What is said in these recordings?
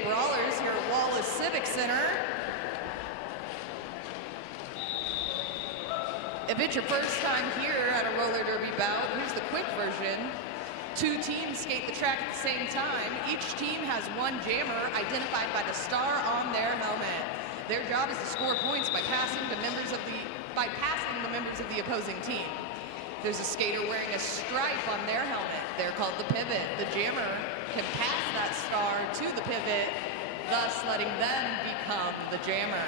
State Brawlers here at Wallace Civic Center. If it's your first time here at a roller derby bout, here's the quick version. 2 teams skate the track at the same time. Each team has one jammer identified by the star on their helmet. Their job is to score points by passing the members of the opposing team. There's a skater wearing a stripe on their helmet. They're called the pivot. The jammer can pass that star to the pivot, thus letting them become the jammer.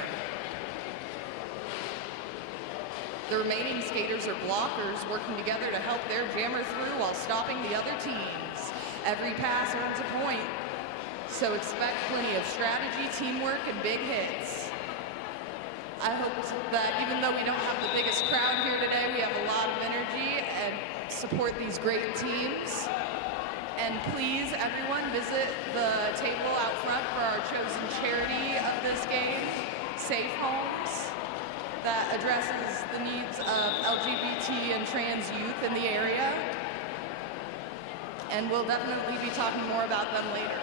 The remaining skaters are blockers working together to help their jammer through while stopping the other teams. Every pass earns a point, so expect plenty of strategy, teamwork, and big hits. I hope that even though we don't have the biggest crowd here today, we have a lot of energy and support these great teams. And please, everyone, visit the table out front for our chosen charity of this game, Safe Homes, that addresses the needs of LGBT and trans youth in the area. And we'll definitely be talking more about them later.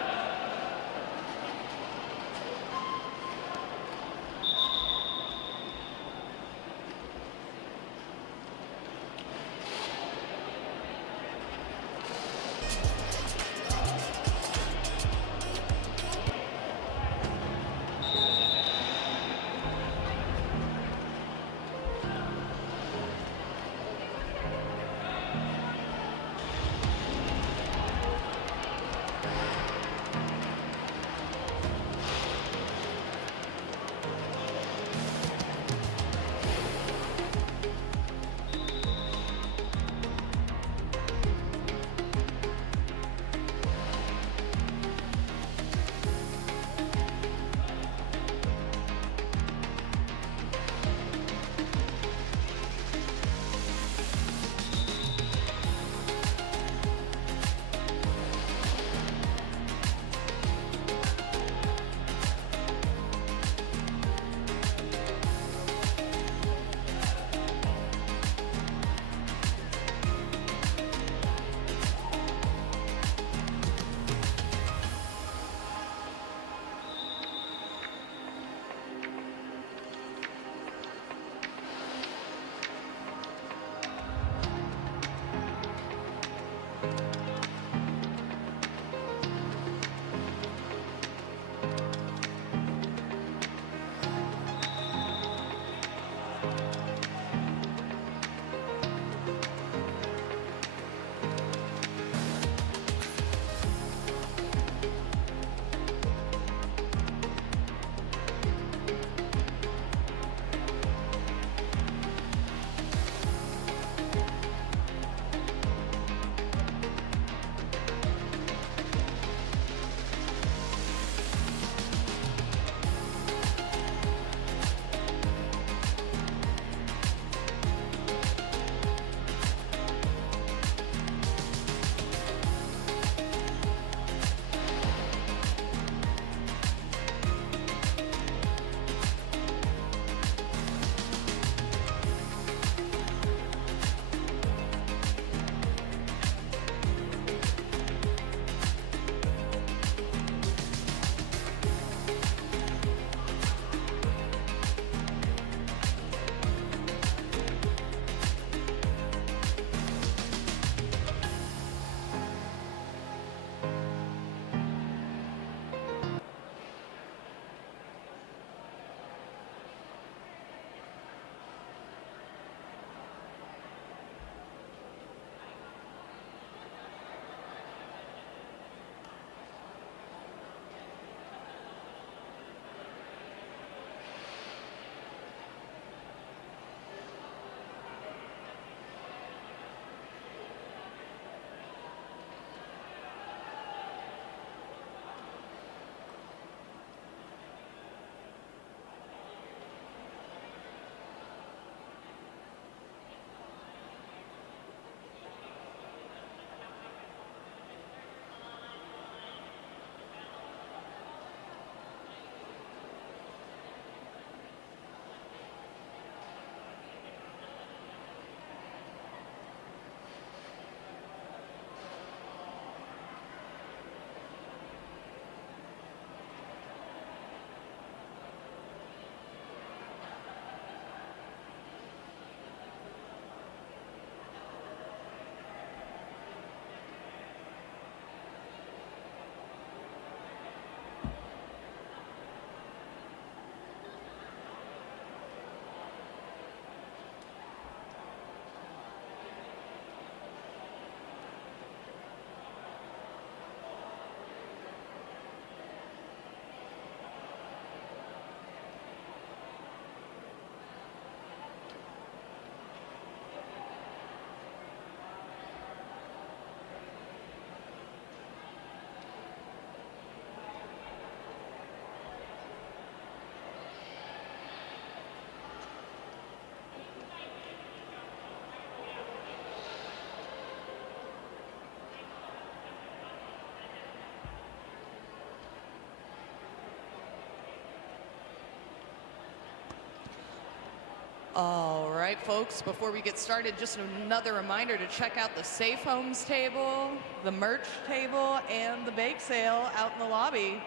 All right, folks, before we get started, just another reminder to check out the Safe Homes table, the merch table, and the bake sale out in the lobby.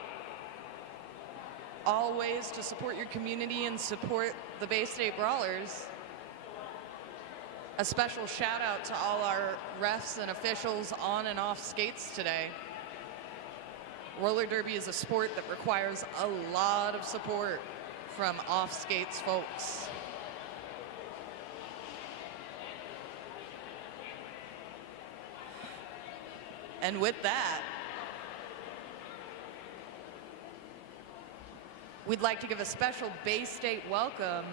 All ways to support your community and support the Bay State Brawlers. A special shout out to all our refs and officials on and off skates today. Roller derby is a sport that requires a lot of support from off skates folks. And with that, we'd like to give a special Bay State welcome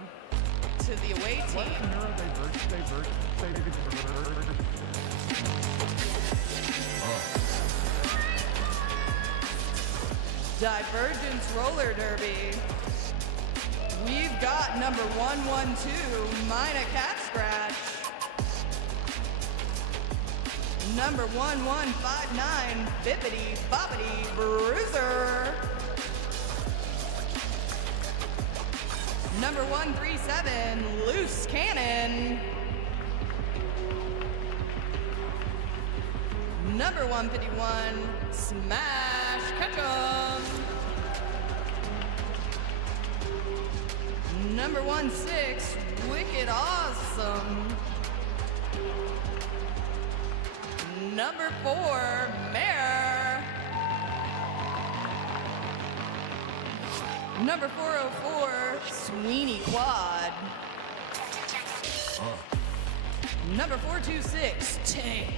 to the away team. Divergence Roller Derby. We've got number 112, Mina Cat Scratch. Number 1159, Bippity Boppity Bruiser. Number 137, Loose Cannon. Number 151, Smash Ketchum. Number 16, Wicked Awesome. Number 4, Mare. Number 404, Sweeney Quad. Number 426, Tank.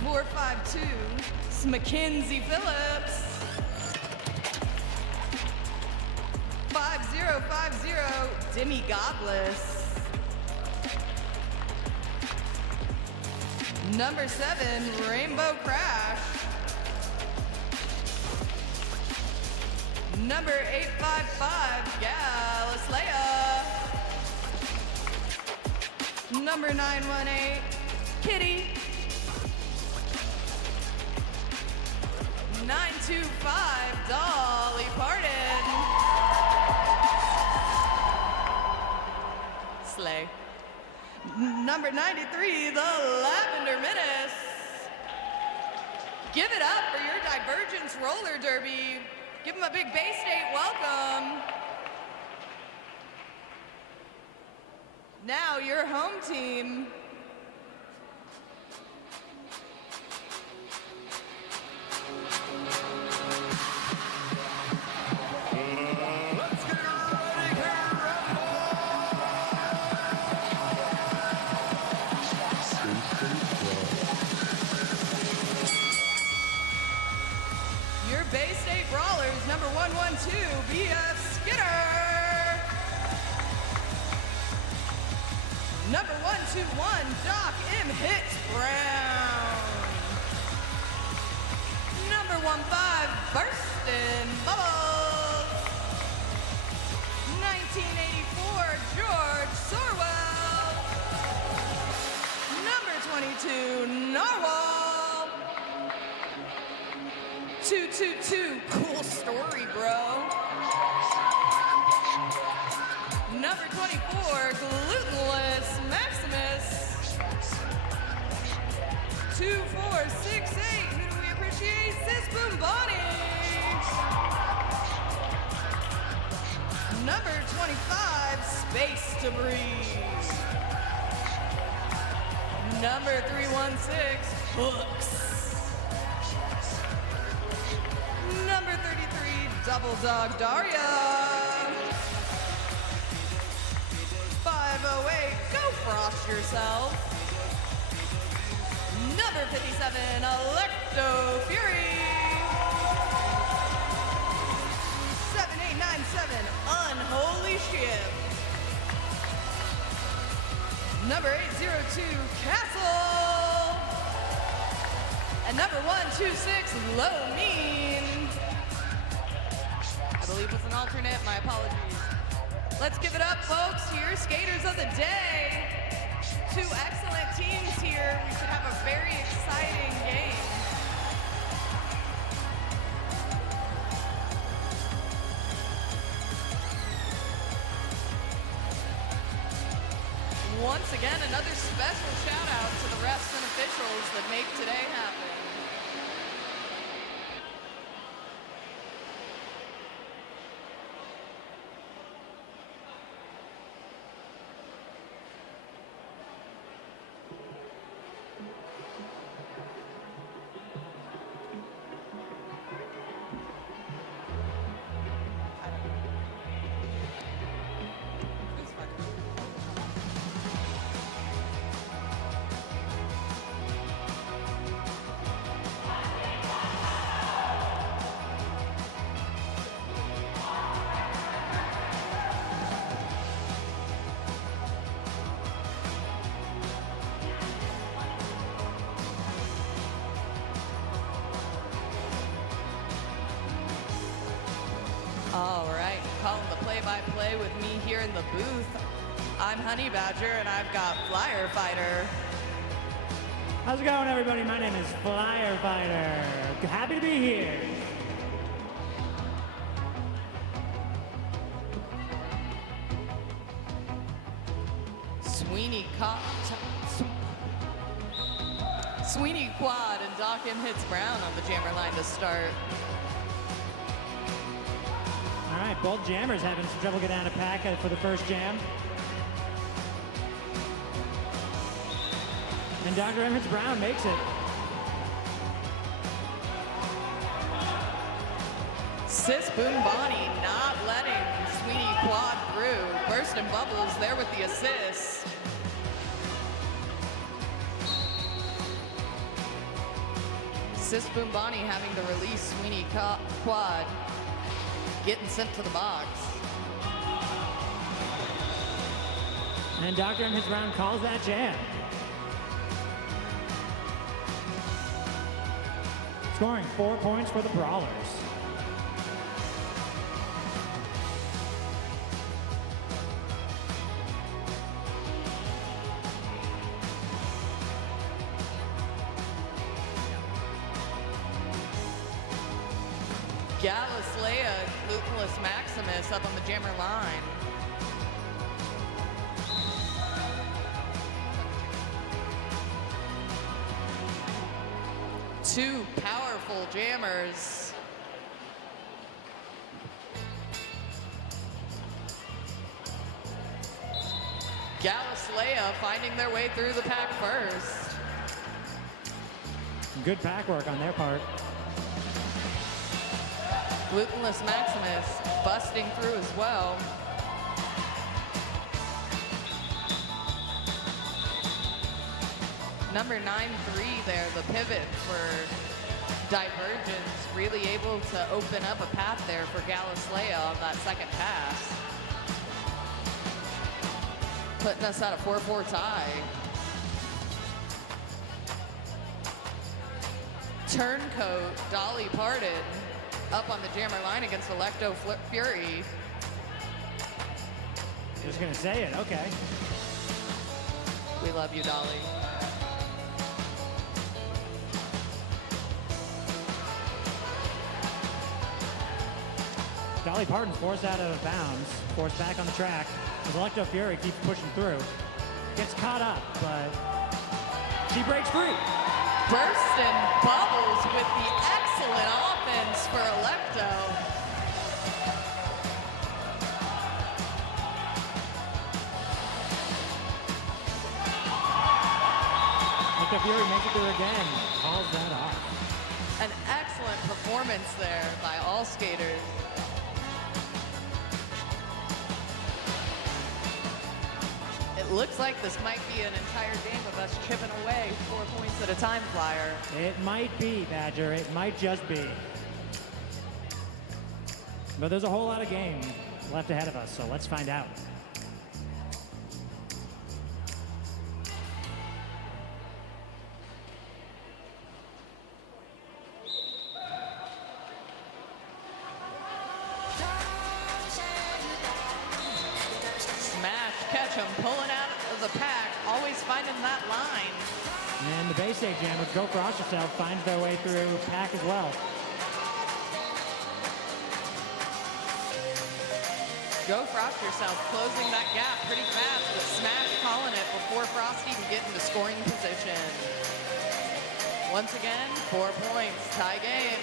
452, Mackenzie Phillips. 5050, Demi Godless. Number 7, Rainbow Crash. Number 855, Gallus Leia. Number 918, Kitty. 925, Dolly Parton. Slay. Number 93, the Lavender Menace. Give it up for your Divergence Roller Derby. Give them a big Bay State welcome. Now your home team. Bay State Brawlers, number 112, B.F. Skinner. Number 121, Doc M. Hits Brown. Number 15, Burstin' Bubbles. 1984, George Sorwell. Number 22, Narwhal. 222, cool story, bro. Number 24, Glutenless Maximus. 2468, who do we appreciate? Sis Boom Bonnie. Number 25, Space Debris. Number 316, Hooks. Number 33, Double Dog Daria. 508, Go Frost Yourself. Number 57, Electo Fury. 7897, Unholy Ship. Number 802, Castle. And number 126, Low Mean. I believe it's an alternate, my apologies. Let's give it up, folks, to your skaters of the day. Two excellent teams here. We should have a very exciting game. once again, another special shout out to the refs and officials that make today happen. All right, calling the play-by-play with me here in the booth. I'm Honey Badger, and I've got Flyer Fighter. How's it going, everybody? My name is Flyer Fighter. Happy to be here. Sweeney quad and Dawkins hits Brown on the jammer line to start. All right, both jammers having some trouble getting out of pack for the first jam. And Dr. Emmett Brown makes it. Sis Boom Bonnie not letting Sweeney quad through. Bursting bubbles there with the assist. Sis Boom Bonnie having to release Sweeney quad. Getting sent to the box. And Dr. Emmett Brown calls that jam. Scoring 4 points for the Brawlers. Gallus Leia, Glutenless Maximus up on the jammer line. Two powerful jammers. Gallus Leia finding their way through the pack first. Good pack work on their part. Glutenless Maximus busting through as well. Number 9-3 there, the pivot for Divergence, really able to open up a path there for Gallus Leia on that second pass. Putting us at a 4-4 tie. Turncoat, Dolly Parton, up on the jammer line against Electo Fury. Just gonna say it, okay. We love you, Dolly. Dolly Parton's forced out of bounds, forced back on the track. As Electo Fury keeps pushing through. Gets caught up, but she breaks free. Bursting bubbles with the excellent offense for Electo. Electo Fury makes it through again, calls that off. An excellent performance there by all skaters. It looks like this might be an entire game of us chipping away 4 points at a time, Flyer. It might be, Badger. It might just be. But there's a whole lot of game left ahead of us, so let's find out. Pulling out of the pack, always finding that line. And the Bay State jammers, Go Cross Yourself, finds their way through pack as well. Go Frost yourself, closing that gap pretty fast with Smash calling it before Frost even get into scoring position. Once again, 4 points, tie game.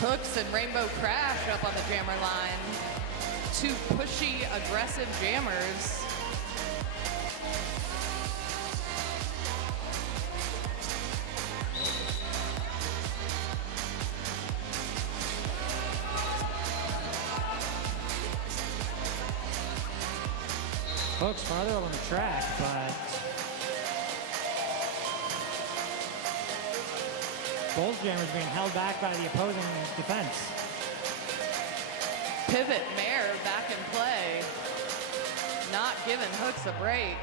Hooks and Rainbow Crash up on the jammer line. Two pushy, aggressive jammers. Hooks farther along the track, but both jammers being held back by the opposing defense. Pivot Mare back in play. Not giving Hooks a break.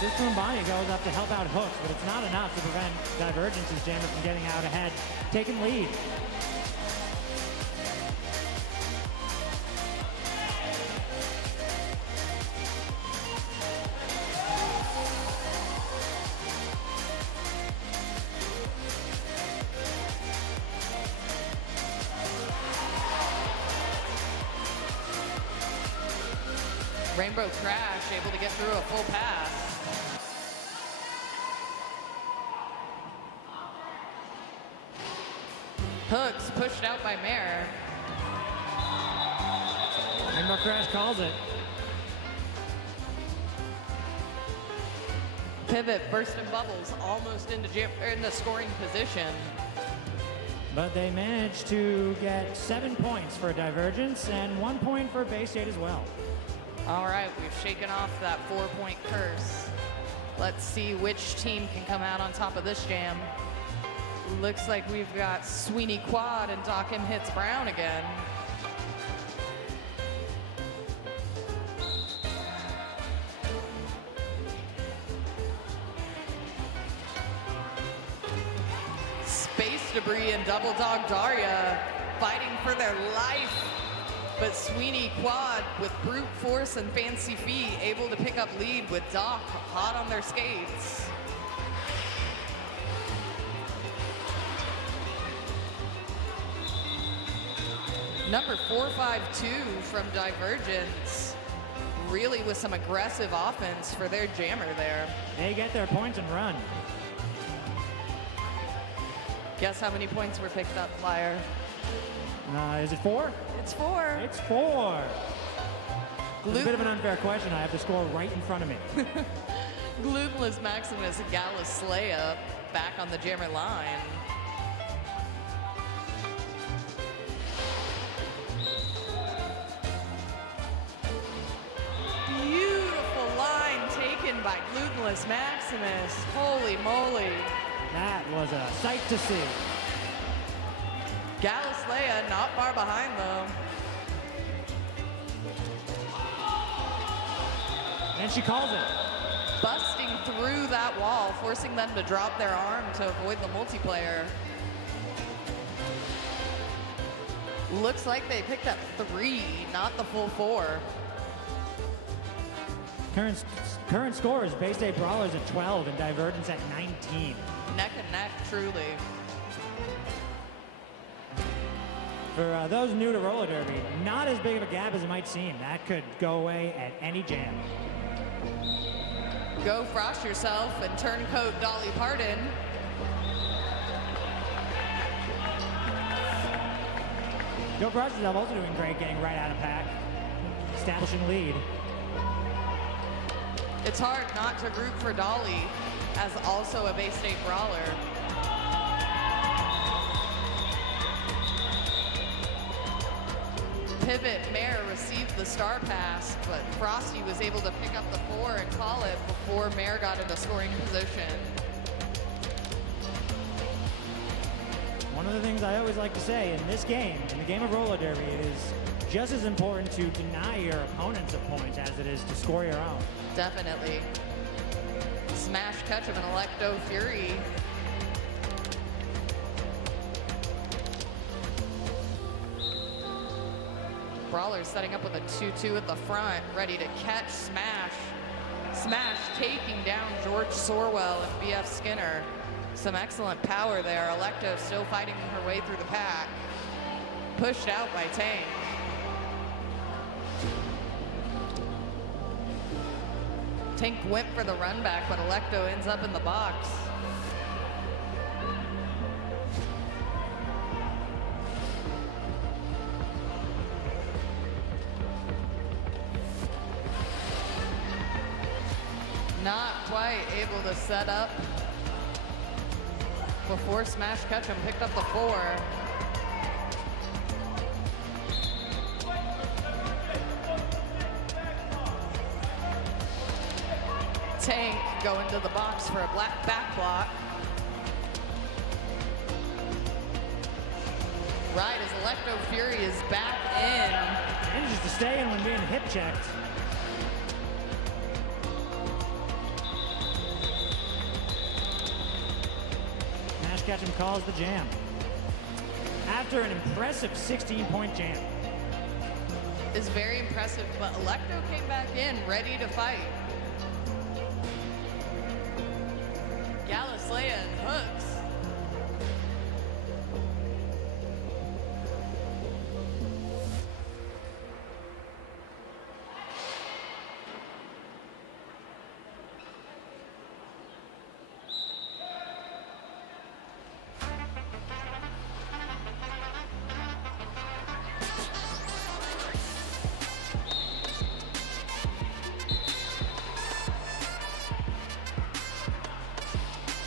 System Bonnie goes up to help out Hooks, but it's not enough to prevent Divergence's jammer from getting out ahead, taking lead. Rainbow Crash able to get through a full pass. Hooks pushed out by Mare. Rainbow Crash calls it. Pivot bursting bubbles almost into scoring position. But they managed to get 7 points for Divergence and 1 point for Bay State as well. All right, we've shaken off that 4-point curse. Let's see which team can come out on top of this jam. Looks like we've got Sweeney Quad and Doc M hits Brown again. Space Debris and Double Dog Daria fighting for their life. But Sweeney Quad with brute force and fancy feet able to pick up lead with Doc hot on their skates. Number 452 from Divergence, really with some aggressive offense for their jammer there. They get their points and run. Guess how many points were picked up, Flyer? Is it 4? It's 4. It's 4. It's a bit of an Gluten- unfair question. I have the score right in front of me. Glutenless Maximus and Gallus Slaya back on the jammer line. Beautiful line taken by Glutenless Maximus. Holy moly. That was a sight to see. Gallus Slaya not far behind though. And she calls it. Busting through that wall, forcing them to drop their arm to avoid the multiplayer. Looks like they picked up 3, not the full 4. Current score is Bay State Brawlers at 12 and Divergence at 19. Neck and neck, truly. For those new to roller derby, not as big of a gap as it might seem. That could go away at any jam. Go Frost yourself and turncoat Dolly Parton. Go Frost yourself also doing great, getting right out of pack, establishing lead. It's hard not to root for Dolly as also a Bay State Brawler. Pivot Mare received the star pass, but Frosty was able to pick up the 4 and call it before Mare got into scoring position. One of the things I always like to say in this game, in the game of roller derby, it is just as important to deny your opponents a point as it is to score your own. Definitely. Smash catch of an Electo Fury. Brawlers setting up with a 2-2 at the front, ready to catch Smash. Smash taking down George Sorwell and BF Skinner. Some excellent power there. Electo still fighting her way through the pack. Pushed out by Tank. Tank went for the run back, but Electo ends up in the box. Not quite able to set up before Smash Ketchum picked up the 4. Tank going to the box for a black back block. Right as Electro Fury is back in. Manages to stay in when being hip checked. Smash Ketchum calls the jam. After an impressive 16-point jam. Is very impressive, but Electro came back in ready to fight. Wallace and hooks.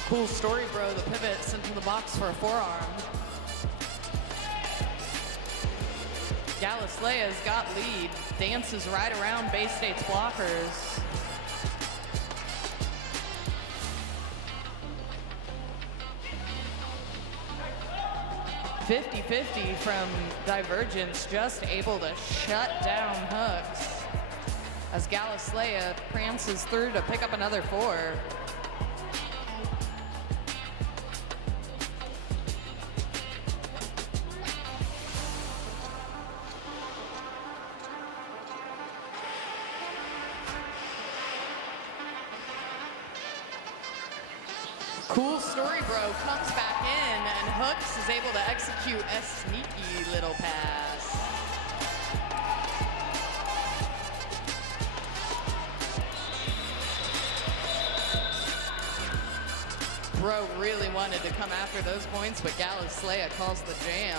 Cool story, bro. The pivot sent to the box for a forearm. Gallislea's got lead. Dances right around Bay State's blockers. .50-50 from Divergence, just able to shut down hooks as Gallislea prances through to pick up another 4. Cool story, bro. Comes back in, and Hooks is able to execute a sneaky little pass. Bro really wanted to come after those points, but Gallislea calls the jam.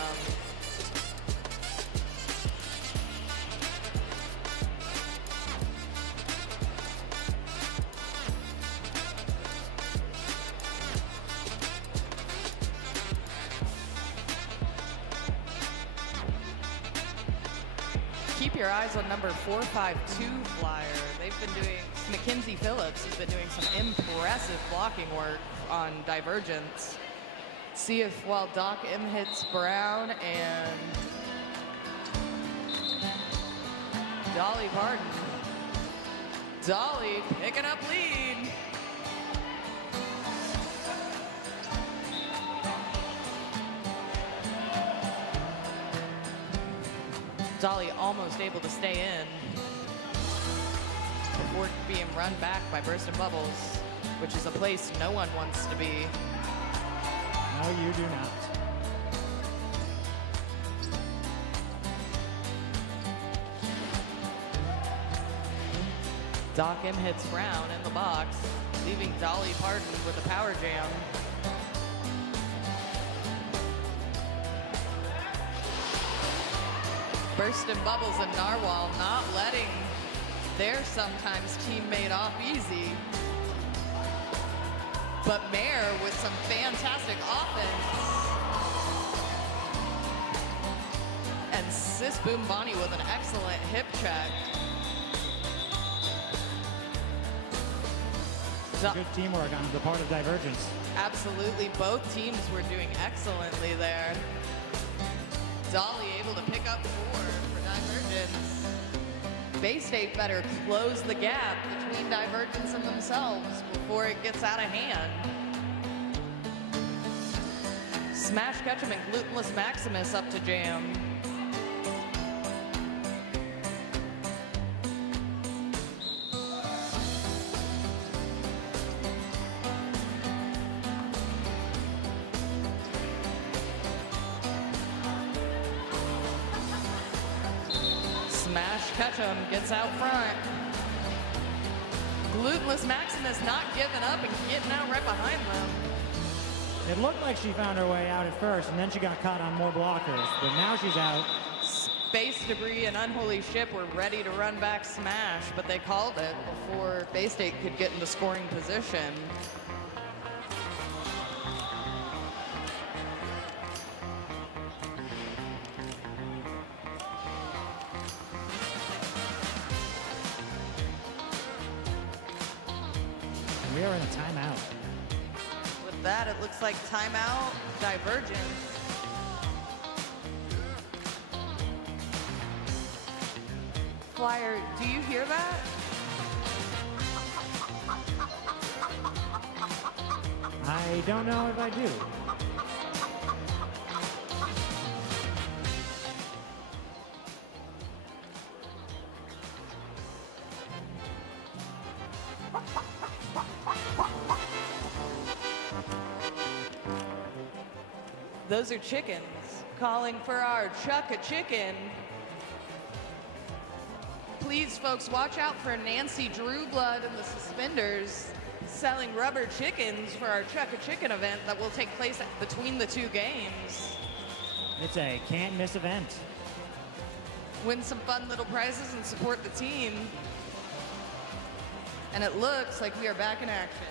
Keep your eyes on number 452 flyer. They've been doing, Mackenzie Phillips has been doing some impressive blocking work on Divergence. See if while Doc M hits Brown and Dolly Parton. Dolly picking up lead. Dolly almost able to stay in before being run back by Burstin' Bubbles, which is a place no one wants to be. No, you do not. Doc M hits Brown in the box, leaving Dolly Parton with a power jam. Burstin' Bubbles and Narwhal not letting their sometimes teammate off easy. But Mare with some fantastic offense. And Sis Boom Bonnie with an excellent hip check. Good teamwork on the part of Divergence. Absolutely, both teams were doing excellently there. Dolly able to pick up 4 for Divergence. Bay State better close the gap between Divergence and themselves before it gets out of hand. Smash Ketchum and Glutenless Maximus up to jam. Smash Ketchum gets out front. Glutenless Maximus not giving up and getting out right behind them. It looked like she found her way out at first, and then she got caught on more blockers, but now she's out. Space Debris and Unholy Ship were ready to run back Smash, but they called it before Bay State could get into scoring position. We are in a timeout. With that, it looks like timeout, Divergence. Flyer, do you hear that? I don't know if I do. Those are chickens calling for our Chuck a Chicken. Please, folks, watch out for Nancy Drew Blood and the Suspenders selling rubber chickens for our Chuck a Chicken event that will take place between the two games. It's a can't miss event. Win some fun little prizes and support the team. And it looks like we are back in action.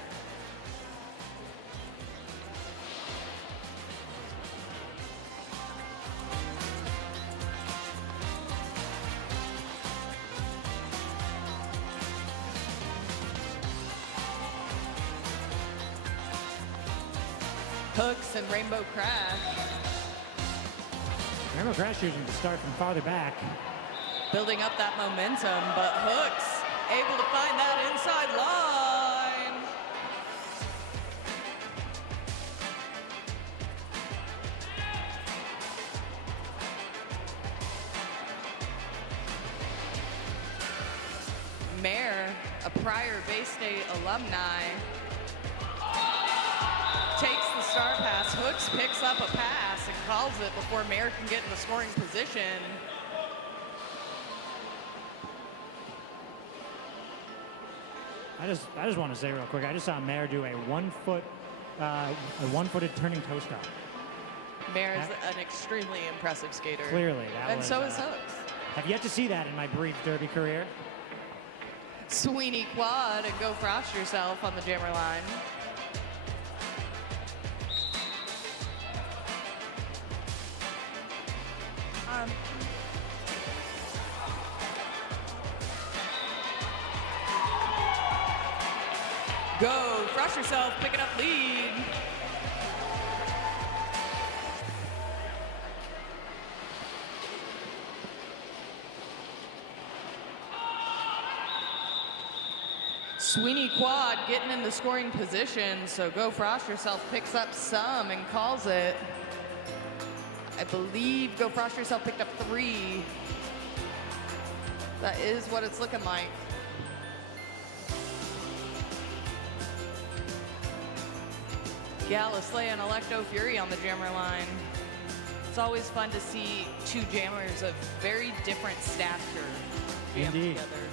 Hooks and Rainbow Crash. Rainbow Crash choosing to start from farther back. Building up that momentum, but Hooks able to find that inside line. Mayer, a prior Bay State alumni, takes the star pass. Hooks picks up a pass and calls it before Mayer can get in the scoring position. I just want to say real quick, I just saw Mayer do a one-footed turning toe stop. Mayer is an extremely impressive skater. Clearly, that and was, so is Hooks. I've yet to see that in my brief derby career. Sweeney quad and go frost yourself on the jammer line. Go, frost yourself, picking up lead. Sweeney quad getting into scoring position, so Go Frost Yourself picks up some and calls it. I believe Go Frost Yourself picked up 3. That is what it's looking like. Wallace and Electo Fury on the jammer line. It's always fun to see two jammers of very different stature jam Indeed. together.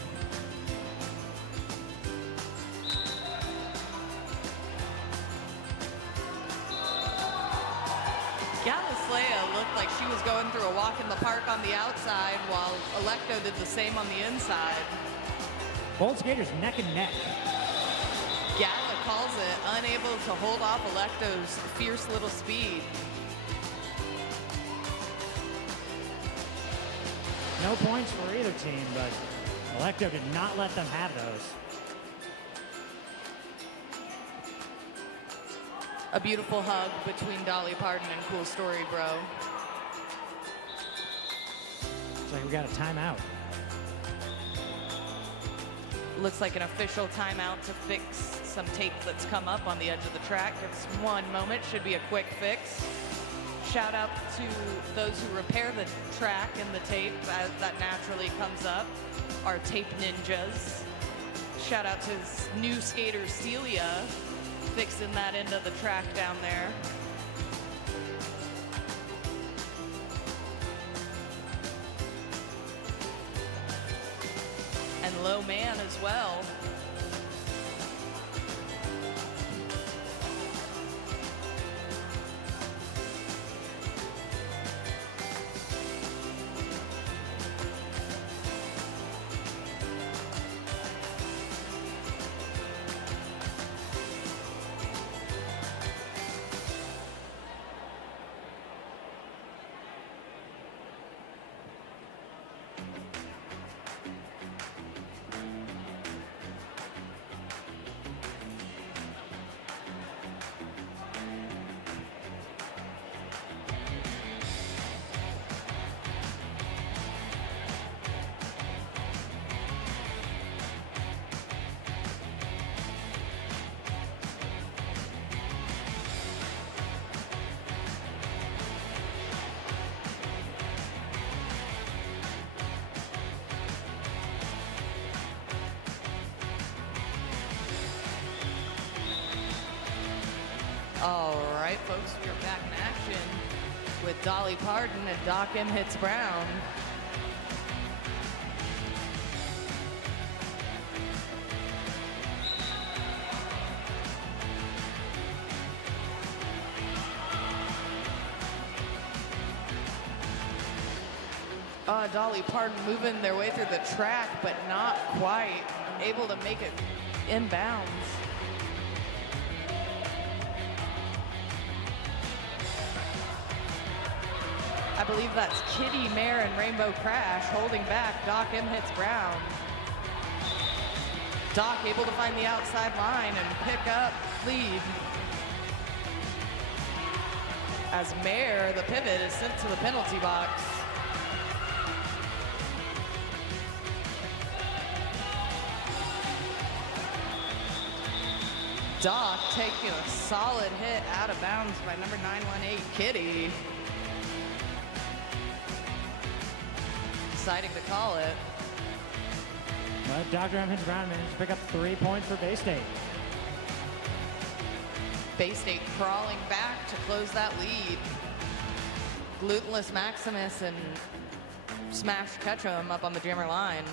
Leia looked like she was going through a walk in the park on the outside, while Electo did the same on the inside. Both skaters neck and neck. Gala calls it, unable to hold off Electo's fierce little speed. No points for either team, but Electo did not let them have those. A beautiful hug between Dolly Parton and Cool Story Bro. Looks like we got a timeout. Looks like an official timeout to fix some tape that's come up on the edge of the track. Give us 1 moment, should be a quick fix. Shout out to those who repair the track and the tape as that naturally comes up, our tape ninjas. Shout out to new skater Celia, fixing that end of the track down there. low man as well. All right, folks, we are back in action with Dolly Parton and Doc M hits Brown. Dolly Parton moving their way through the track, but not quite able to make it inbounds. I believe that's Kitty, Mare, and Rainbow Crash holding back. Doc M hits Brown. Doc able to find the outside line and pick up lead. As Mare, the pivot, is sent to the penalty box. Doc taking a solid hit out of bounds by number 918, Kitty. Deciding to call it. But Dr. M hits Brown managed to pick up 3 points for Bay State. Bay State crawling back to close that lead. Glutenless Maximus and Smash Ketchum up on the jammer line.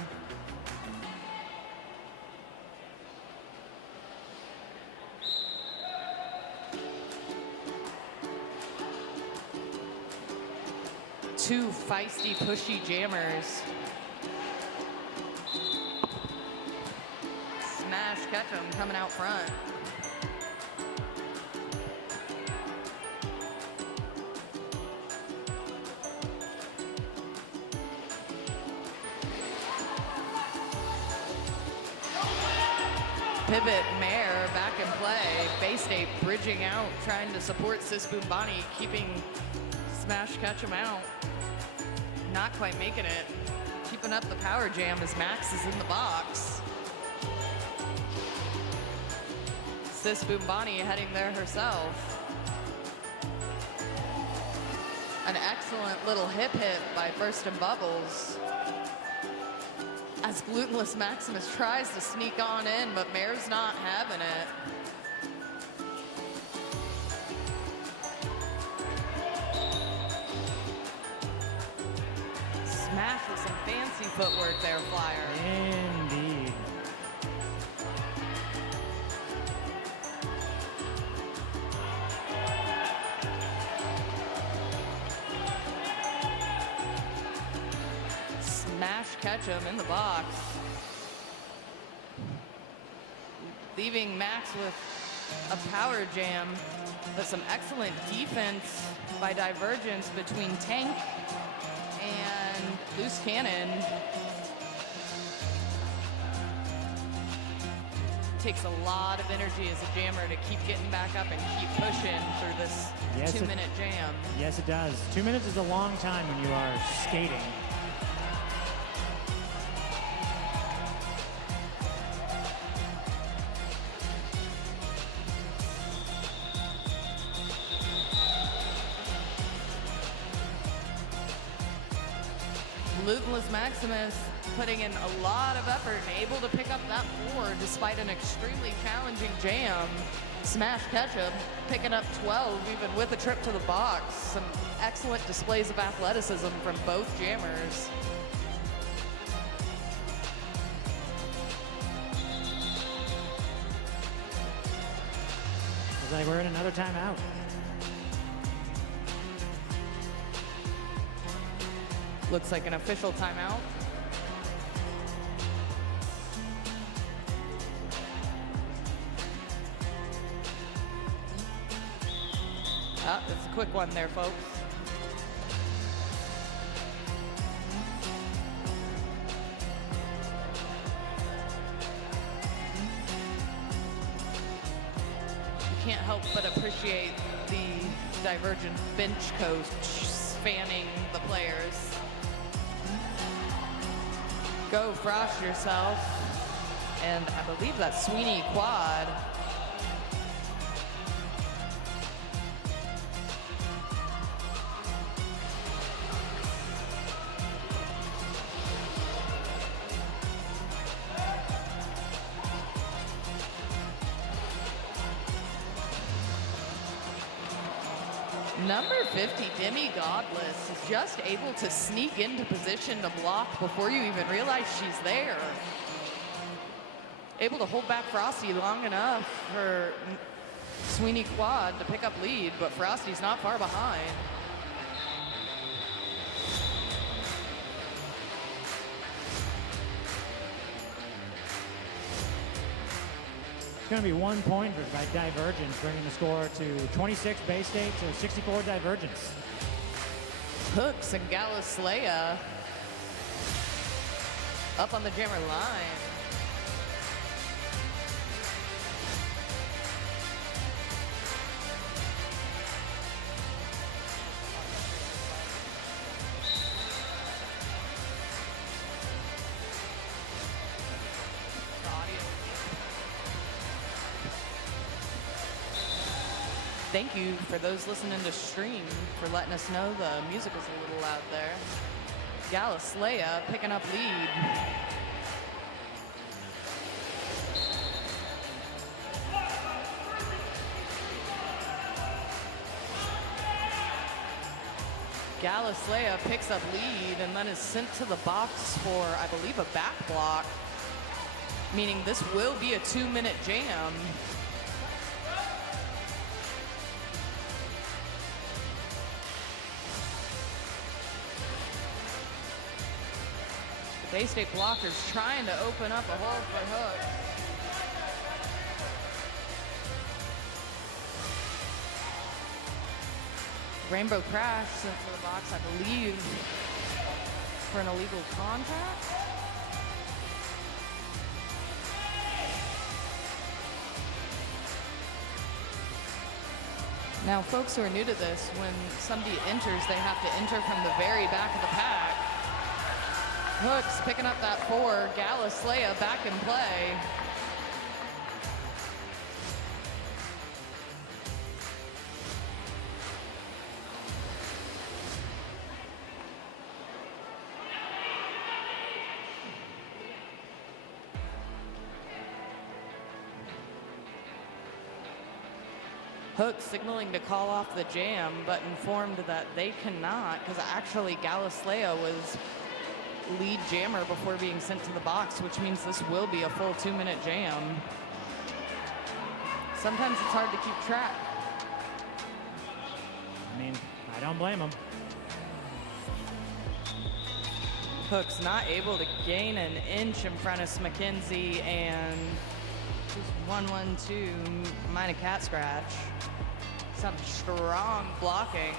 Two feisty, pushy jammers. Smash Ketchum coming out front. Pivot Mare back in play. Bay State bridging out, trying to support Sis Boombani, keeping Smash Ketchum out. Not quite making it. Keeping up the power jam as Max is in the box. Sis Boombani heading there herself. An excellent little hip by First and Bubbles. As Glutenless Maximus tries to sneak on in, but Mare's not having it. Smash with some fancy footwork there, Flyer. Indeed. Smash Ketchum in the box. Leaving Max with a power jam, but some excellent defense by Divergence between Tank and Loose Cannon. Takes a lot of energy as a jammer to keep getting back up and keep pushing through this 2-minute jam. Yes, it does. 2 minutes is a long time when you are skating. Glutenless Maximus putting in a lot of effort and able to pick up that 4 despite an extremely challenging jam. Smash Ketchup picking up 12 even with a trip to the box. Some excellent displays of athleticism from both jammers. like we're in another timeout. Looks like an official timeout. It's a quick one there, folks. You can't help but appreciate the Divergent bench coach spanning the players. Go frost yourself. And I believe that's Sweeney quad. Number 50, Demi Godless, is just able to sneak into position to block before you even realize she's there. Able to hold back Frosty long enough for Sweeney quad to pick up lead, but Frosty's not far behind. It's going to be 1 point by Divergence, bringing the score to 26 Bay State to 64 Divergence. Hooks and Galislea up on the jammer line. Thank you for those listening to stream for letting us know the music was a little loud there. Galislea picking up lead. Galislea picks up lead and then is sent to the box for, I believe, a back block, meaning this will be a 2-minute jam. Bay State blockers trying to open up a hole for Hooks. Rainbow Crash sent to the box, I believe, for an illegal contact. Now, folks who are new to this, when somebody enters, they have to enter from the very back of the pack. Hooks picking up that 4, Galislea back in play. Hooks signaling to call off the jam, but informed that they cannot, because actually Galislea was lead jammer before being sent to the box, which means this will be a full 2-minute jam. Sometimes it's hard to keep track. I mean, I don't blame him. Hooks not able to gain an inch in front of McKenzie, and just 1-1-2 minor cat scratch. Some strong blocking.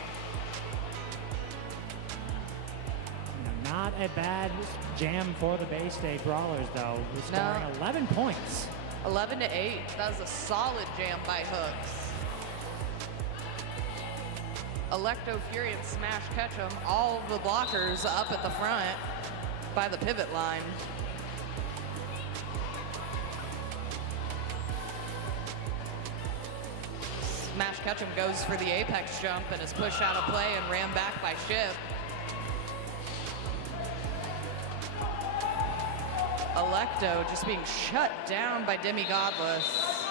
Not a bad jam for the Bay State Brawlers, though. We're scoring 11 points. 11-8. That was a solid jam by Hooks. Electo Fury and Smash Ketchum, all of the blockers up at the front by the pivot line. Smash Ketchum goes for the apex jump and is pushed out of play and ran back by Ship. Electo just being shut down by Demi Godless.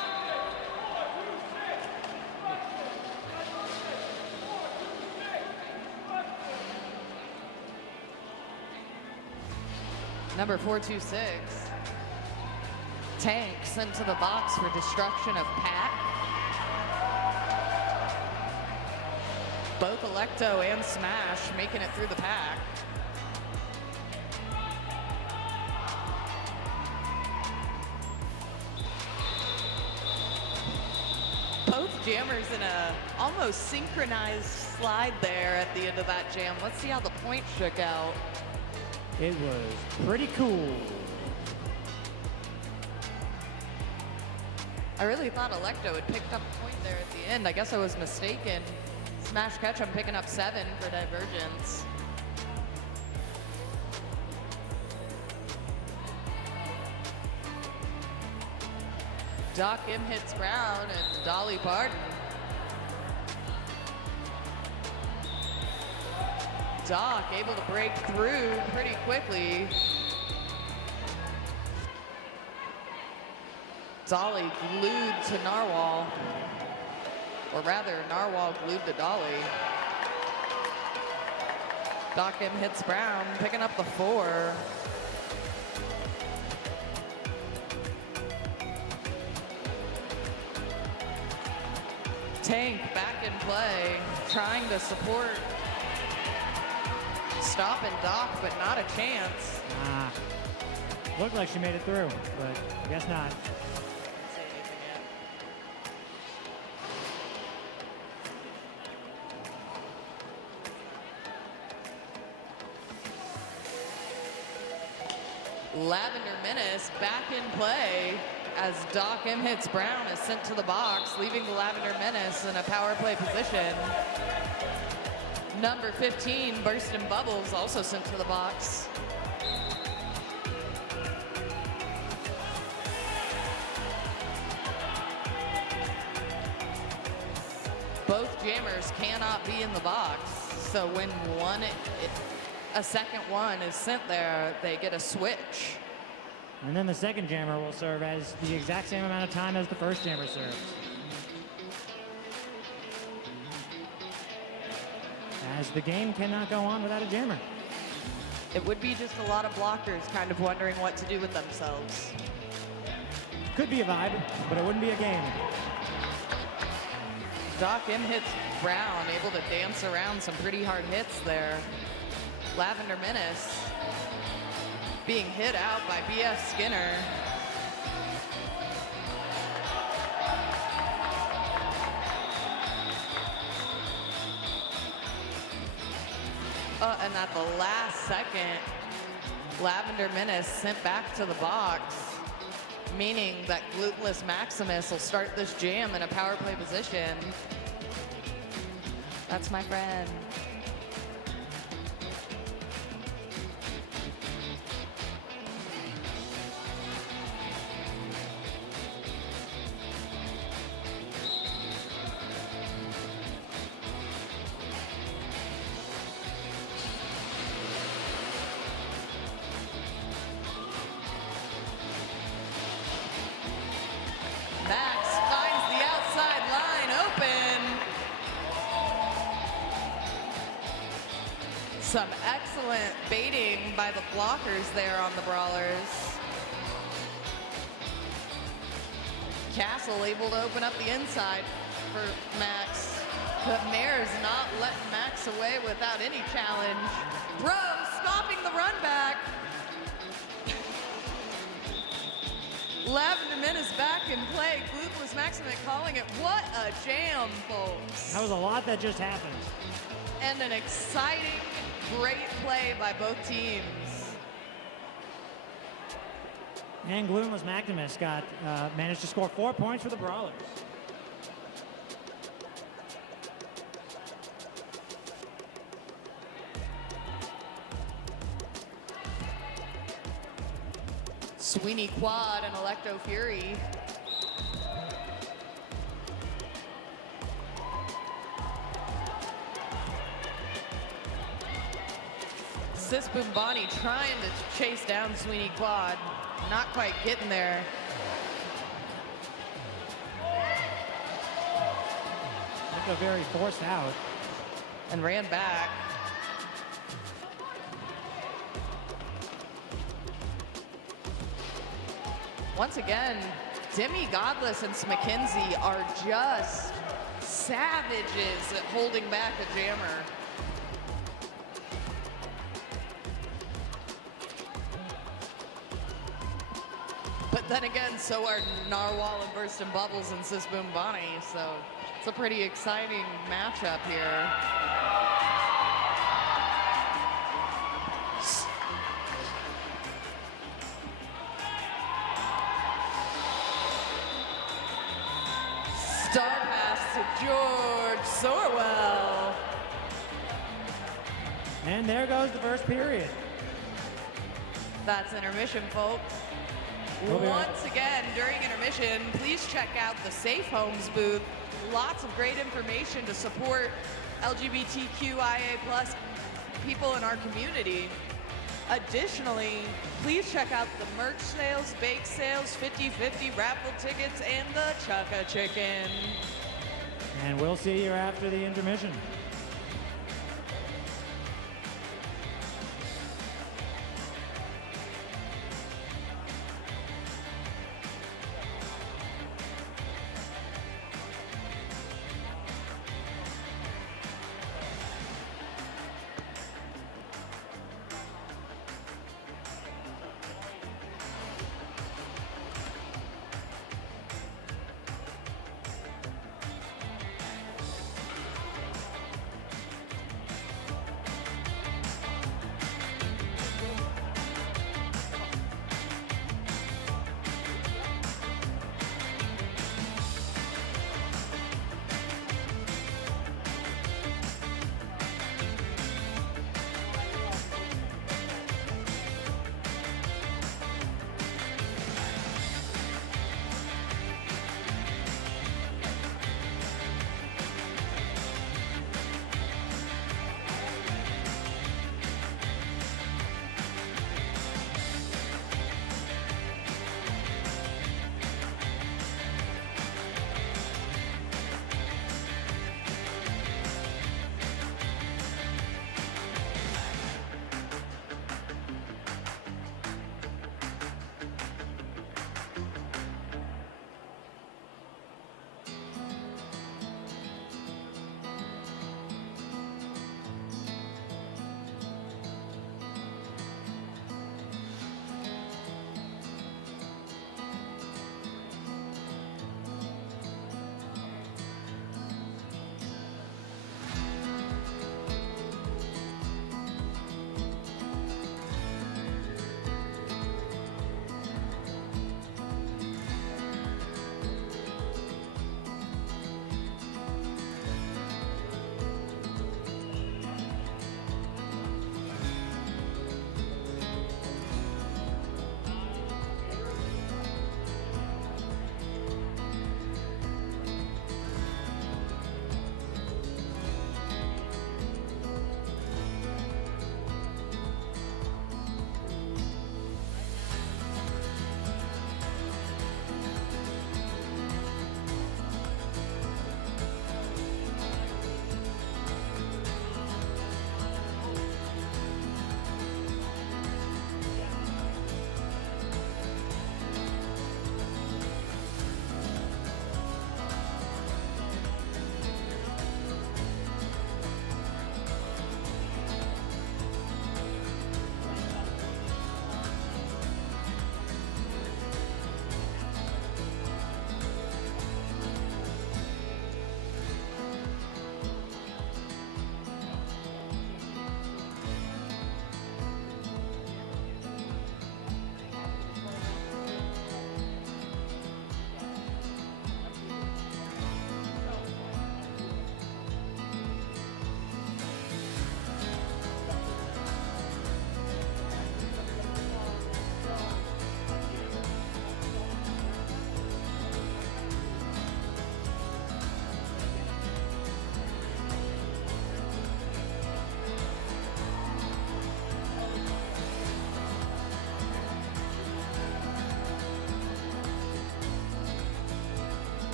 Number 426. Tank sent to the box for destruction of Pat. Both Electo and Smash making it through the pack. Both jammers in a almost synchronized slide there at the end of that jam. Let's see how the point shook out. It was pretty cool. I really thought Electo had picked up a point there at the end. I guess I was mistaken. Smash Ketchum picking up 7 for Divergence. Doc M hits ground and Dolly Barton. Doc able to break through pretty quickly. Dolly glued to Narwhal, or rather Narwhal glued to Dolly. Doc M hits Brown, picking up the 4. Tank back in play, trying to support stopping Doc, but not a chance. Looked like she made it through, but I guess not. Say anything yet. Lavender Menace back in play as Doc M hits Brown is sent to the box, leaving the Lavender Menace in a power play position. Number 15, Burstin' Bubbles, also sent to the box. Both jammers cannot be in the box, so when a second one is sent there, they get a switch. And then the second jammer will serve as the exact same amount of time as the first jammer serves. As the game cannot go on without a jammer. It would be just a lot of blockers kind of wondering what to do with themselves. Could be a vibe, but it wouldn't be a game. Doc M hits Brown, able to dance around some pretty hard hits there. Lavender Menace being hit out by BF Skinner. And at the last second, Lavender Menace sent back to the box, meaning that Glutenless Maximus will start this jam in a power play position. That's my friend. Max finds the outside line open. Some excellent baiting by the blockers there on the Brawlers. Castle able to open up the inside for Max. But Mare's not letting Max away without any challenge. Bro stopping the run back. Lavender Menace back in play. Glutenless Maximus calling it. What a jam, folks. That was a lot that just happened. And an exciting, great play by both teams. And Glutenless Maximus managed to score 4 points for the Brawlers. Sweeney Quad and Electo Fury. Sis Bumbani trying to chase down Sweeney Quad. Not quite getting there. Looked very forced out. And ran back. Once again, Demi Godless and Smckenzie are just savages at holding back a jammer. But then again, so are Narwhal and Burstin' Bubbles and Sis Boom Bonnie, so it's a pretty exciting matchup here. Star pass to George Sorwell. And there goes the first period. That's intermission, folks. We'll be right Once again, during intermission, please check out the Safe Homes booth. Lots of great information to support LGBTQIA+ people in our community. Additionally, please check out the merch sales, bake sales, 50/50 raffle tickets, and the Chukka Chicken. And we'll see you after the intermission.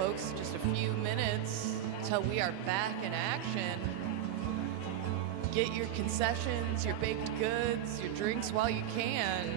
folks. Just a few minutes till we are back in action. Get your concessions, your baked goods, your drinks while you can.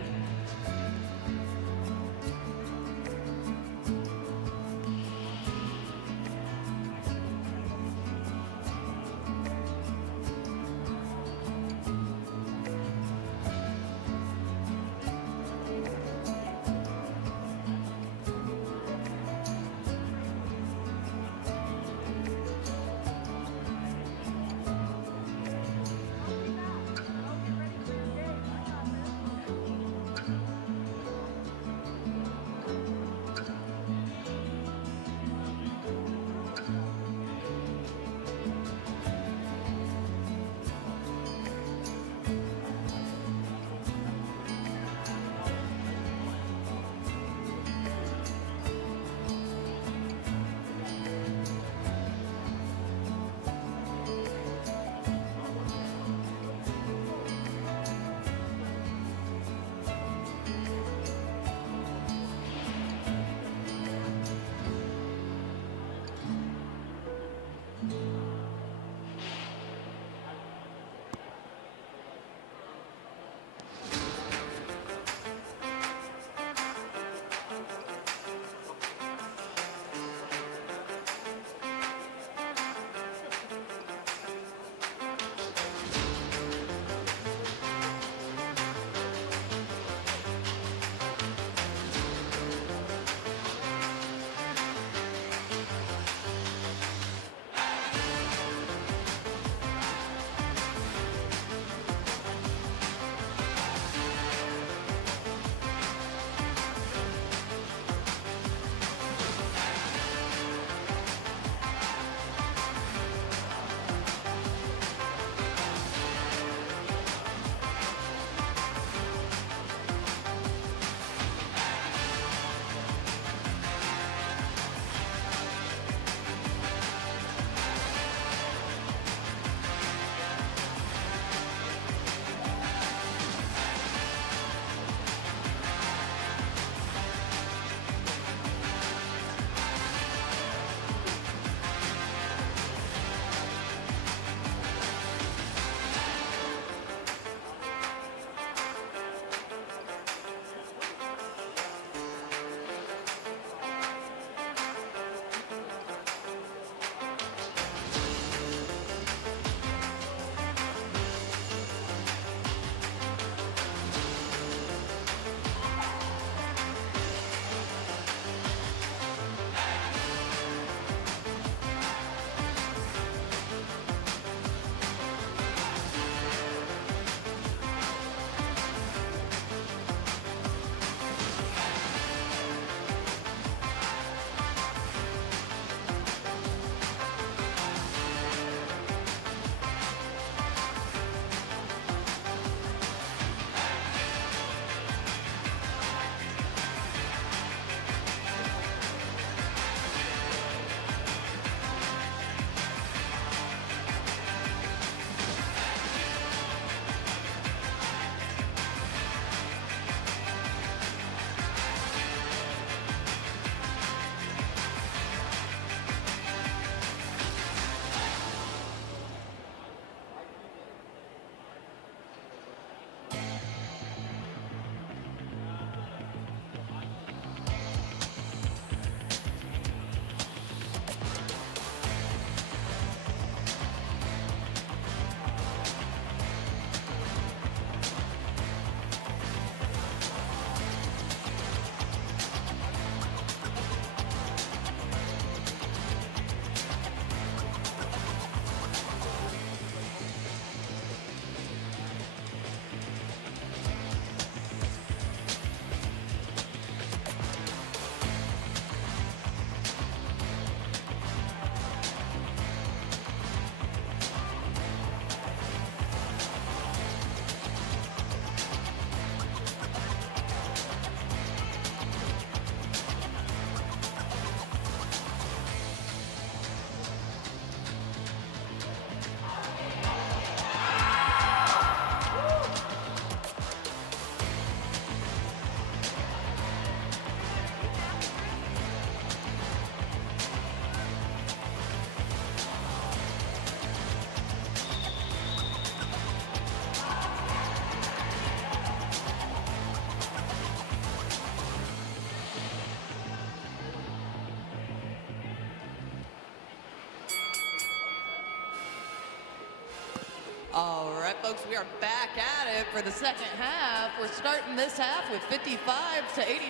All right, folks, we are back at it for the second half. We're starting this half with 55 to 89.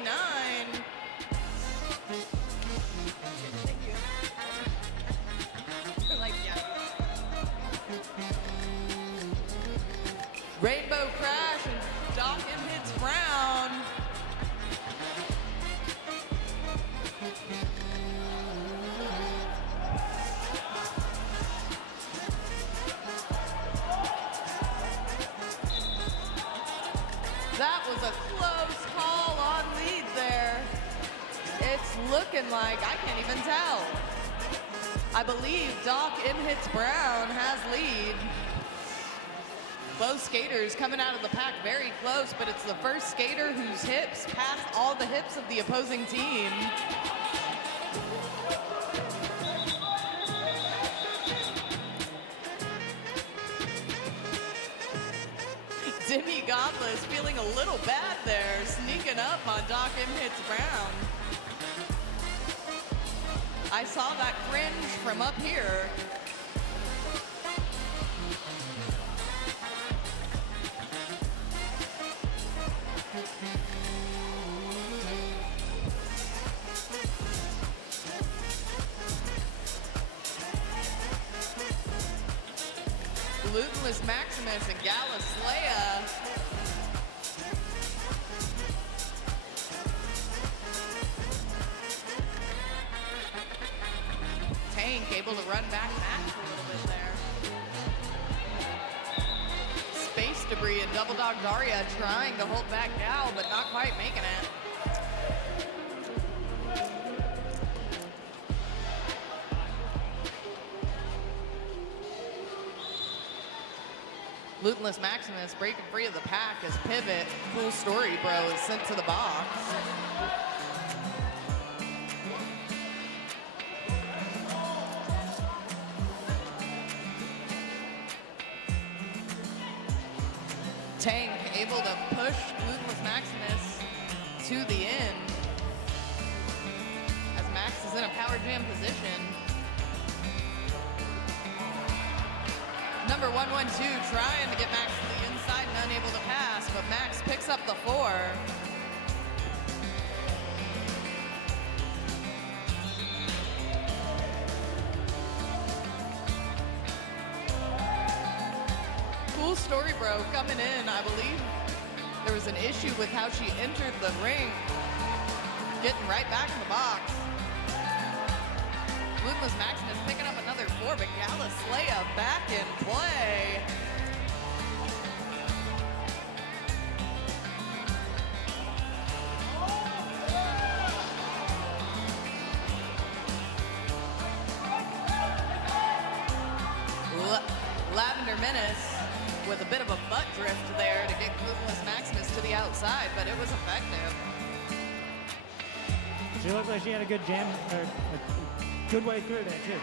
Rainbow crash and Dawkins hits Brown. That was a close call on lead there. It's looking like, I can't even tell. I believe Doc in hits Brown has lead. Both skaters coming out of the pack very close, but it's the first skater whose hips pass all the hips of the opposing team. Demi Godless feeling a little bad there, sneaking up on Doc M hits Brown. I saw that cringe from up here. Glutenless Maximus and Gallus Leia. Tank able to run back Max a little bit there. Space Debris and Double Dog Daria trying to hold back Gal, but not quite making it. Glutenless Maximus breaking free of the pack as Pivot, Cool Story Bro, is sent to the box. Tank able to push Glutenless Maximus to the end as Max is in a power jam position. Number 112 trying to get Max to the inside and unable to pass, but Max picks up the 4. Cool Story Bro coming in. I believe there was an issue with how she entered the ring, getting right back in the box. Glutenless Maximus picking up another 4, but Gallus Leia back in play. Lavender Menace with a bit of a butt drift there to get Glutenless Maximus to the outside, but it was effective. She looked like she had a good jam, or a good way through there, too.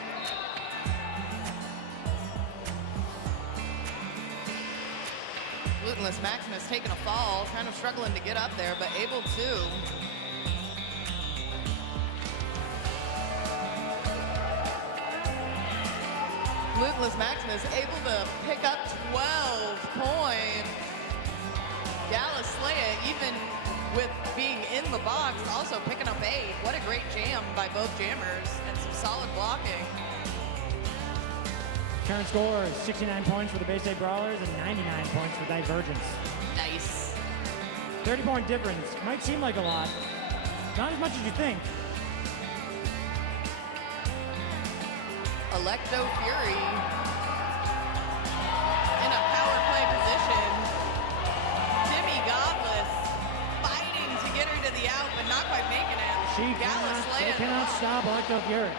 Glutenless Maximus taking a fall, kind of struggling to get up there, but able to. Glutenless Maximus able to pick up 12 points. Gallus Leia, even with being in the box, also picking up 8. What a great jam by both jammers and some solid blocking. Current score is 69 points for the Bay State Brawlers and 99 points for Divergence. Nice. 30-point difference. Might seem like a lot. Not as much as you think. Electo Fury in a power play position. Demi Godless fighting to get her to the out, but not quite making it. They cannot stop Electo Fury.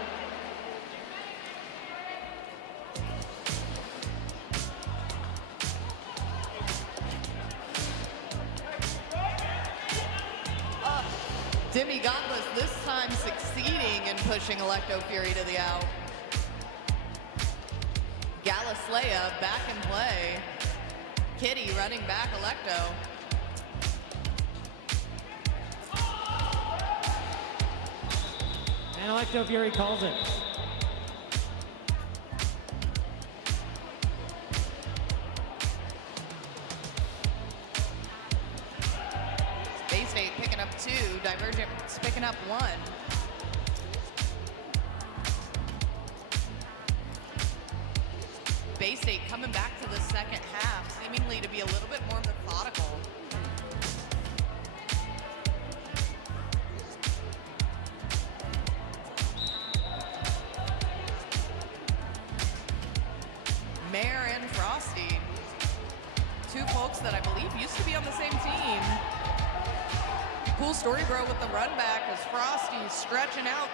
Demi Godless this time succeeding in pushing Electo Fury to the out. Gallus Leia back in play. Kitty running back Electo. And Electo Fury calls it. Bay State coming back to the second half, seemingly to be a little bit more methodical. Mare and Frosty, two folks that I believe used to be on the same team. Cool story, bro, with the run back as Frosty's stretching out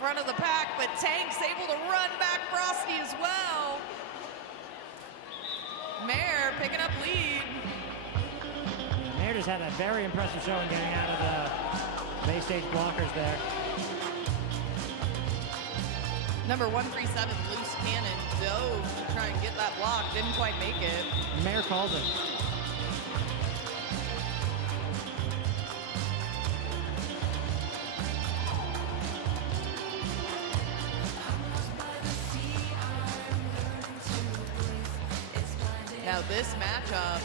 front of the pack, but Tank's able to run back Frosty as well. Mare picking up lead. Mare just had a very impressive showing getting out of the Bay State blockers there. Number 137, Loose Cannon, dove to try and get that block, didn't quite make it. Mare calls it. Now this matchup,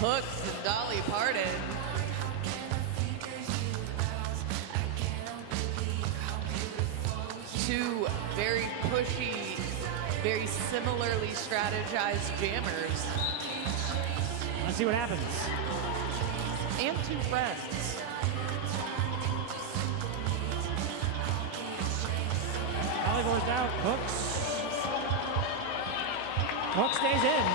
Hooks and Dolly Parton. Two very pushy, very similarly strategized jammers. Let's see what happens. And two friends. Dolly goes out. Hook stays in.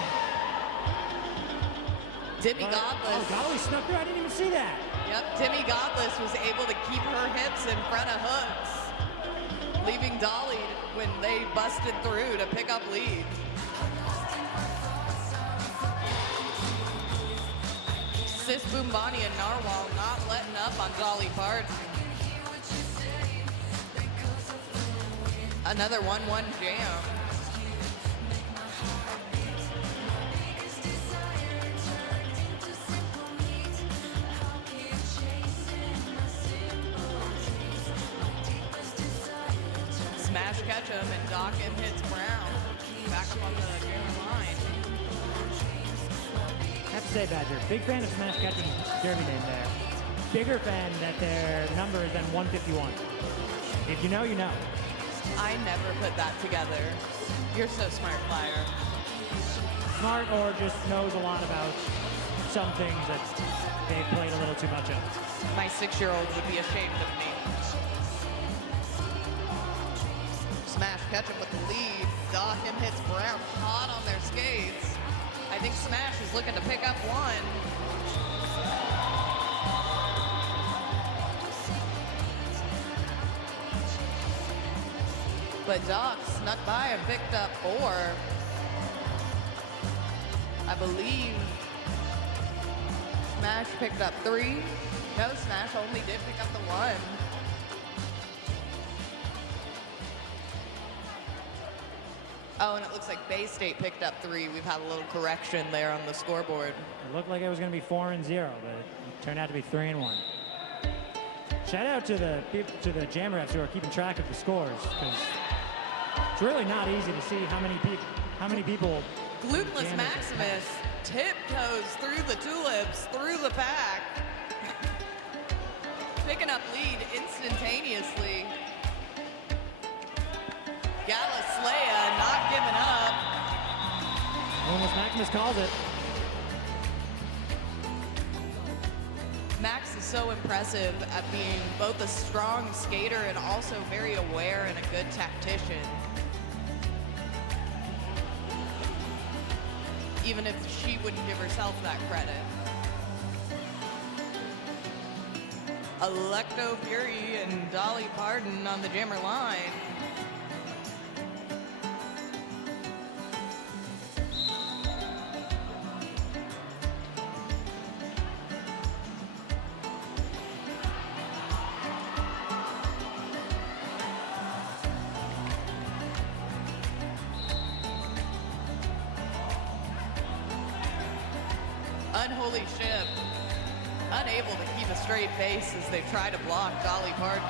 Demi Oh, Godless. Dolly snuck through. I didn't even see that. Yep, Demi Godless was able to keep her hips in front of Hooks, leaving Dolly when they busted through to pick up lead. Sis Boombani and Narwhal not letting up on Dolly Parton. Another 1-1 jam. Smash Ketchum and Doc M hits Brown. Back up on the jam line. I have to say, Badger, big fan of Smash Ketchum's derby name there. Bigger fan that their number is than 151. If you know, you know. I never put that together. You're so smart, Flyer. Smart or just knows a lot about some things that they've played a little too much of. My 6-year-old would be ashamed of me. Smash Ketchum with the lead. Doc M hits Brown hot on their skates. I think Smash is looking to pick up one. But Doc snuck by and picked up 4. I believe Smash picked up 3. No, Smash only did pick up the 1. Oh, and it looks like Bay State picked up 3. We've had a little correction there on the scoreboard. It looked like it was going to be 4-0, but it turned out to be 3-1. Shout out to the jam refs who are keeping track of the scores, because it's really not easy to see how many people. Glutenless Maximus tiptoes through the tulips, through the pack, picking up lead instantaneously. Galaslea not giving up. Almost Maximus calls it. Max is so impressive at being both a strong skater and also very aware and a good tactician. Even if she wouldn't give herself that credit. Electo Fury and Dolly Parton on the jammer line. Unholy Ship, unable to keep a straight face as they try to block Dolly Parton.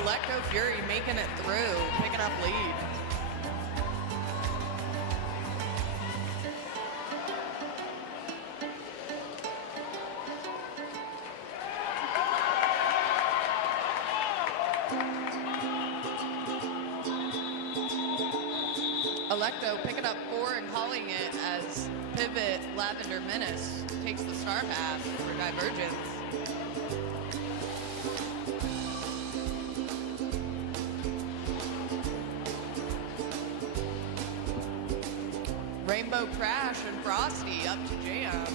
Electro Fury making it through, picking up lead. Electo picking up 4 and calling it as pivot Lavender Menace takes the star pass for Divergence. Rainbow Crash and Frosty up to jam.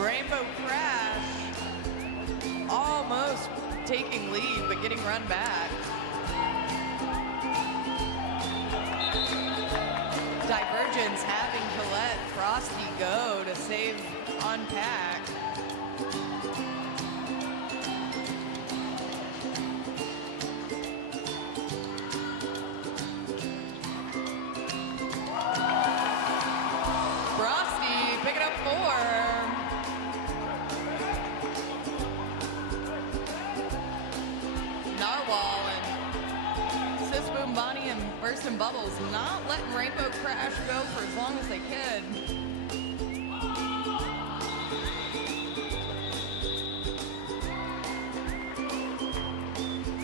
Rainbow Crash almost taking lead, but getting run back. Divergence having to let Frosty go to save on pack. Frosty picking up 4. Narwhal and Sis Boom Bonnie and Burstin' Bubbles not letting Rainbow Crash go for as long as they could.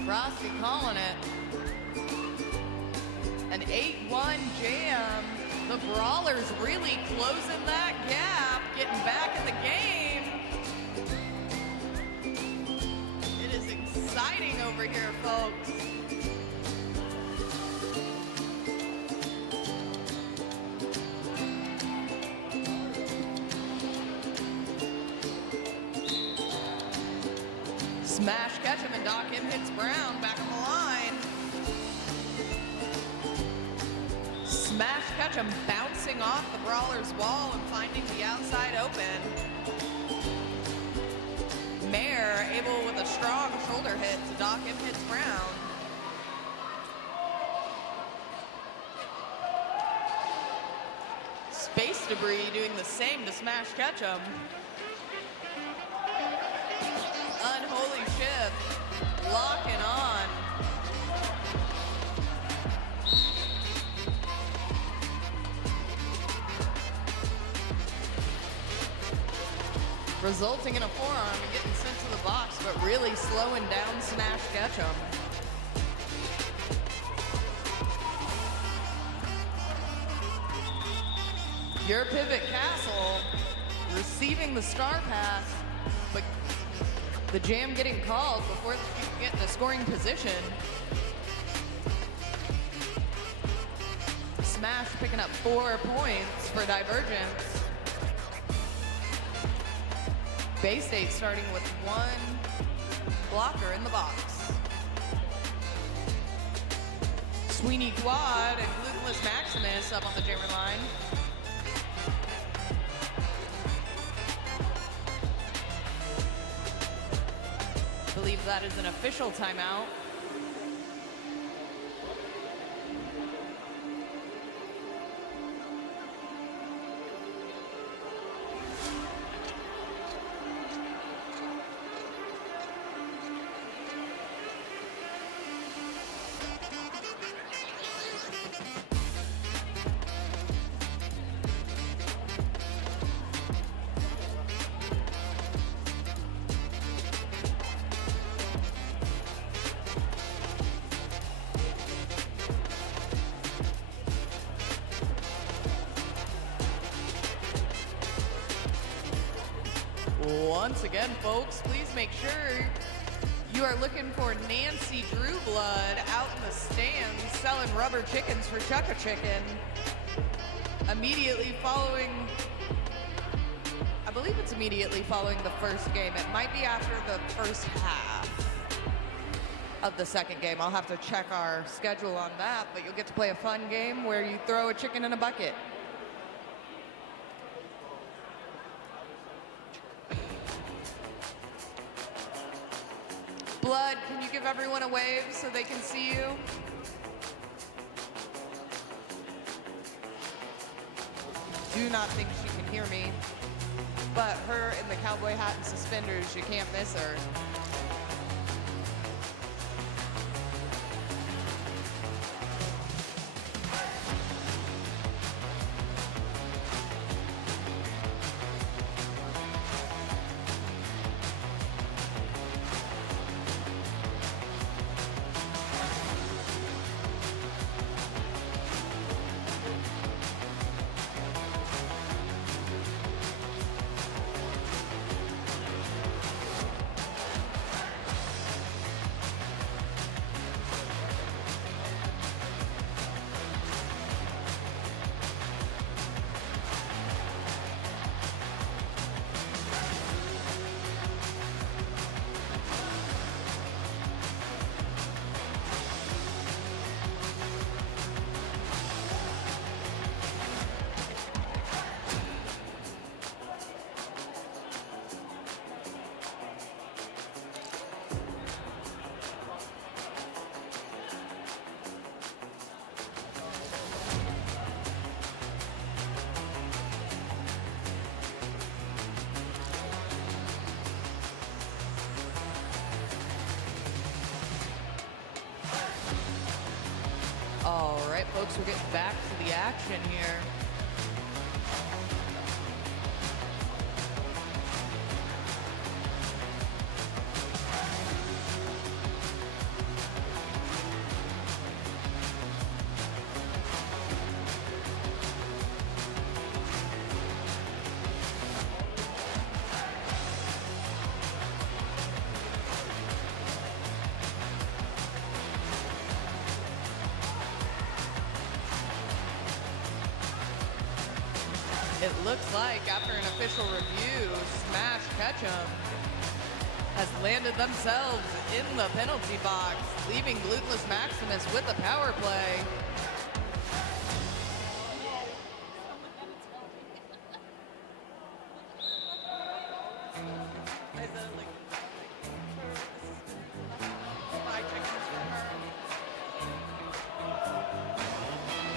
Frosty calling it. An 8-1 jam. The Brawlers really closing that gap, getting back in the game. It is exciting over here, folks. Smash Ketchum and Doc M hits Brown back on the line. Smash Ketchum bouncing off the Brawler's wall and finding the outside open. Mare able with a strong shoulder hit to Doc M hits Brown. Space Debris doing the same to Smash Ketchum. Unholy Shift locking on. Resulting in a forearm and getting sent to the box, but really slowing down Smash Ketchum. Your Pivot Castle receiving the star pass, but the jam getting called before you can get in a scoring position. Smash picking up 4 points for Divergence. Bay State starting with 1 blocker in the box. Sweeney Quad and Glutenless Maximus up on the jammer line. I believe that is an official timeout. Once again, folks, please make sure you are looking for Nancy Drew Blood out in the stands selling rubber chickens for Chuck-a-Chicken. Immediately following, I believe it's immediately following the first game. It might be after the first half of the second game. I'll have to check our schedule on that, but you'll get to play a fun game where you throw a chicken in a bucket. Blood, can you give everyone a wave so they can see you? Do not think she can hear me, but her in the cowboy hat and suspenders, you can't miss her. folks are getting back to the action here. It looks like after an official review, Smash Ketchum has landed themselves in the penalty box, leaving Glutenless Maximus with the power play.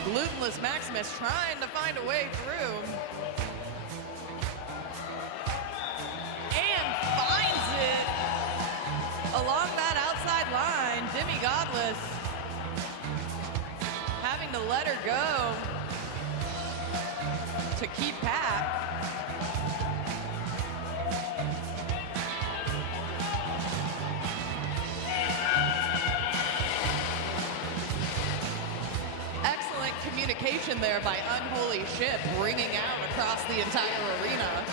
Glutenless Maximus trying to find a way through. And finds it along that outside line. Demi Godless having to let her go to keep pat. Communication there by Unholy Ship, ringing out across the entire arena.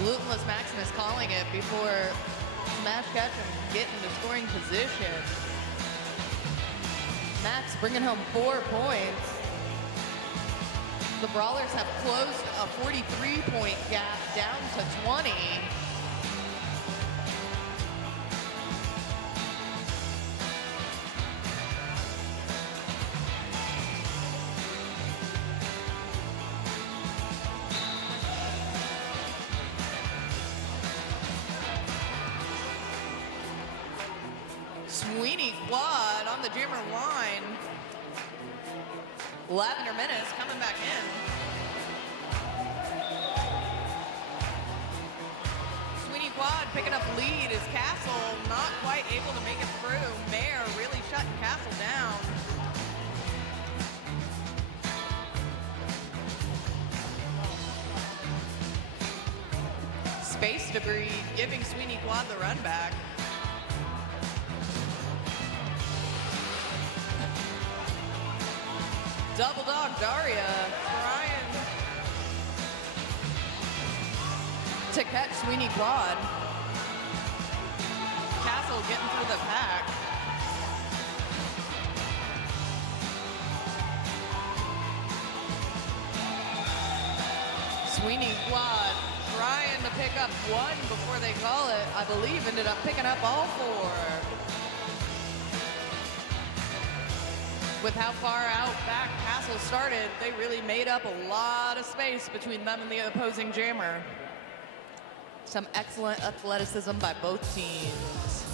Glutenless Maximus calling it before Smash Ketchum get into scoring position. Max bringing home 4 points. The Brawlers have closed a 43-point gap down to 20. Sweeney Quad on the Jammer line. Lavender Menace coming back in. Sweeney Quad picking up lead as Castle not quite able to make it through. Mayor really shutting Castle down. Space Debris giving Sweeney Quad the run back. Double Dog Daria trying to catch Sweeney Quad. Castle getting through the pack. Sweeney Quad trying to pick up one before they call it. I believe ended up picking up all 4. With how far out back Castle started, they really made up a lot of space between them and the opposing jammer. Some excellent athleticism by both teams.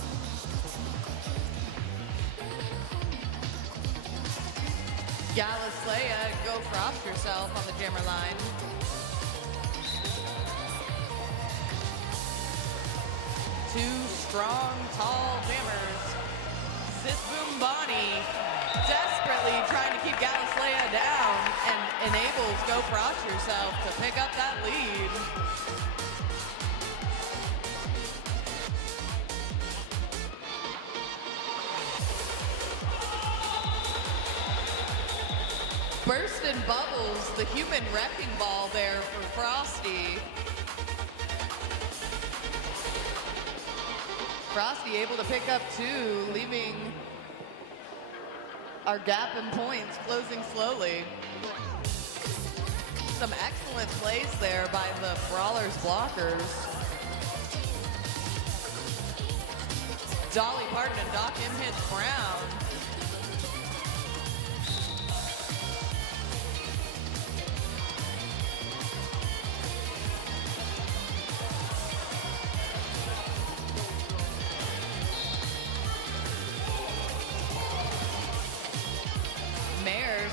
Galislea, go frost yourself on the jammer line. Two strong, tall jammers. Sis Boombani desperately trying to keep Galislea down and enables Go Frost Yourself to pick up that lead. Bursting Bubbles, the human wrecking ball there for Frosty. Frosty able to pick up 2, leaving our gap in points closing slowly. Some excellent plays there by the Brawlers blockers. Dolly Parton and Doc M. hits Brown.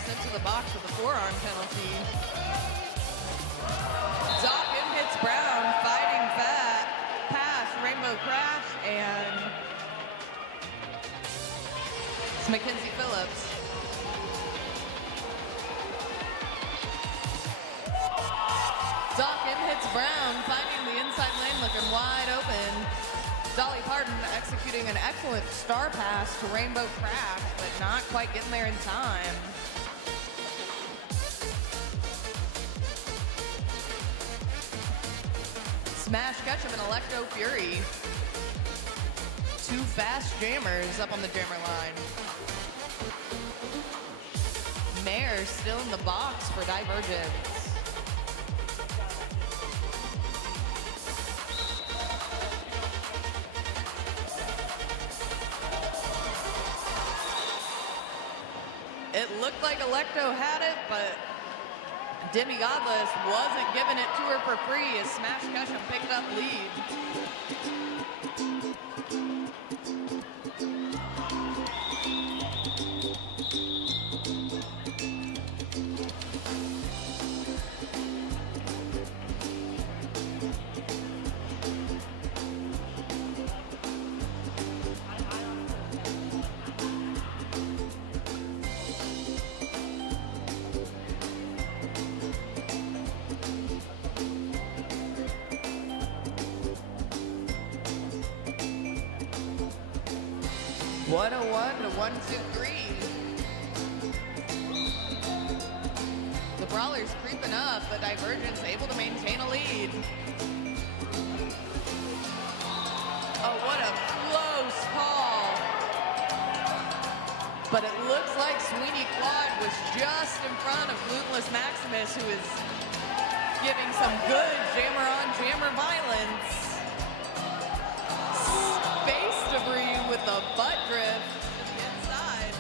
Sent to the box with a forearm penalty. Doc M hits Brown, fighting fat, pass, Rainbow Mackenzie Phillips. Dawkins hits Brown, finding the inside lane looking wide open. Dolly Parton executing an excellent star pass to Rainbow Craft, but not quite getting there in time. Smash Ketchum and Electro Fury. Two fast jammers up on the jammer line. Mayer still in the box for Divergence. It looked like Electo had it, but Demi Godless wasn't giving it to her for free as Smash Ketchum picked up lead. What a 1 to 1, 2, 3. The Brawlers creeping up, but Divergence able to maintain a lead. Oh, what a close call. But it looks like Sweeney Claude was just in front of Glutenless Maximus, who is giving some good jammer-on-jammer violence. Space debris with a butt drift inside.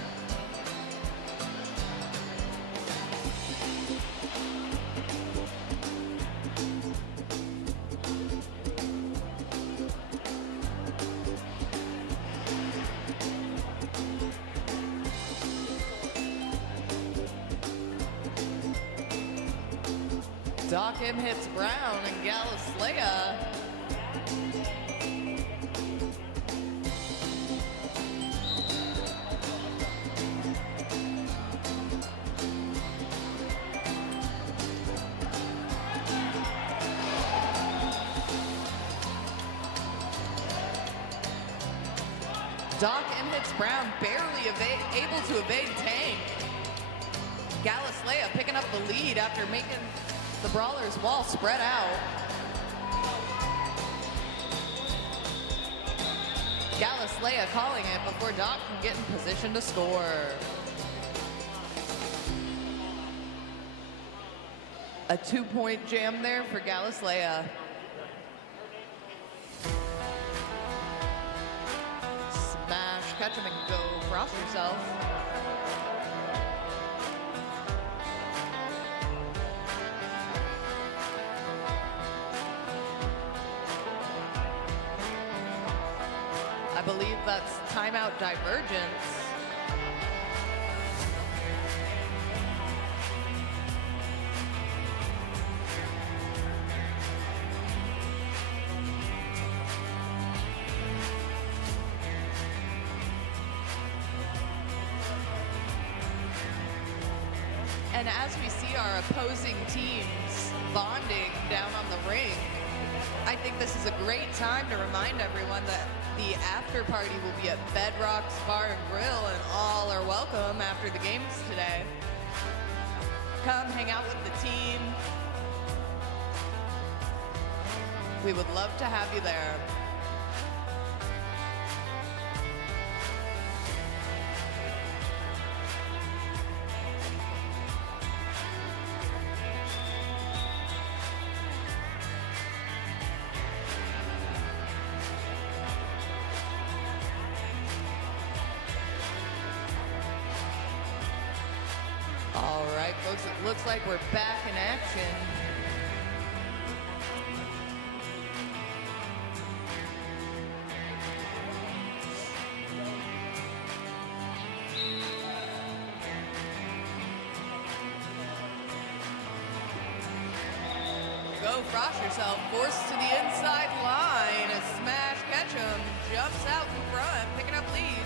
Doc M hits Brown and Gallus Leia. Doc M hits Brown, barely able to evade Tank. Gallus Leia picking up the lead after making the Brawlers wall spread out. Gallus Leia calling it before Doc can get in position to score. A 2-point jam there for Gallus Leia. Smash, catch him and go cross yourself. I believe that's timeout Divergence. And as we see our opposing teams bonding down on the ring, I think this is a great time to remind everyone that the after party will be at Bedrock's Bar and Grill, and all are welcome after the games today. Come hang out with the team. We would love to have you there. All right, folks, it looks like we're back in action. Go Frost yourself, forced to the inside line as Smash Ketchum jumps out in front, picking up lead.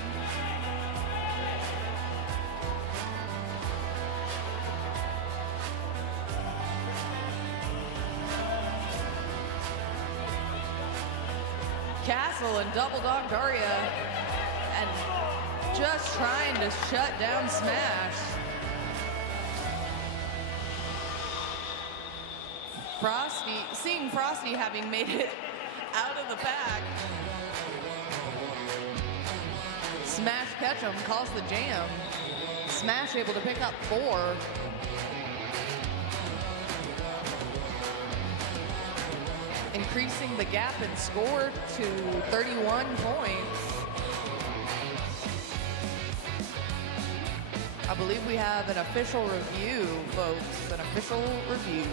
Castle and double dog Daria, and just trying to shut down Smash. Frosty, seeing Frosty having made it out of the pack. Smash Ketchum calls the jam. Smash able to pick up 4. Increasing the gap in score to 31 points. I believe we have an official review, folks, an official review.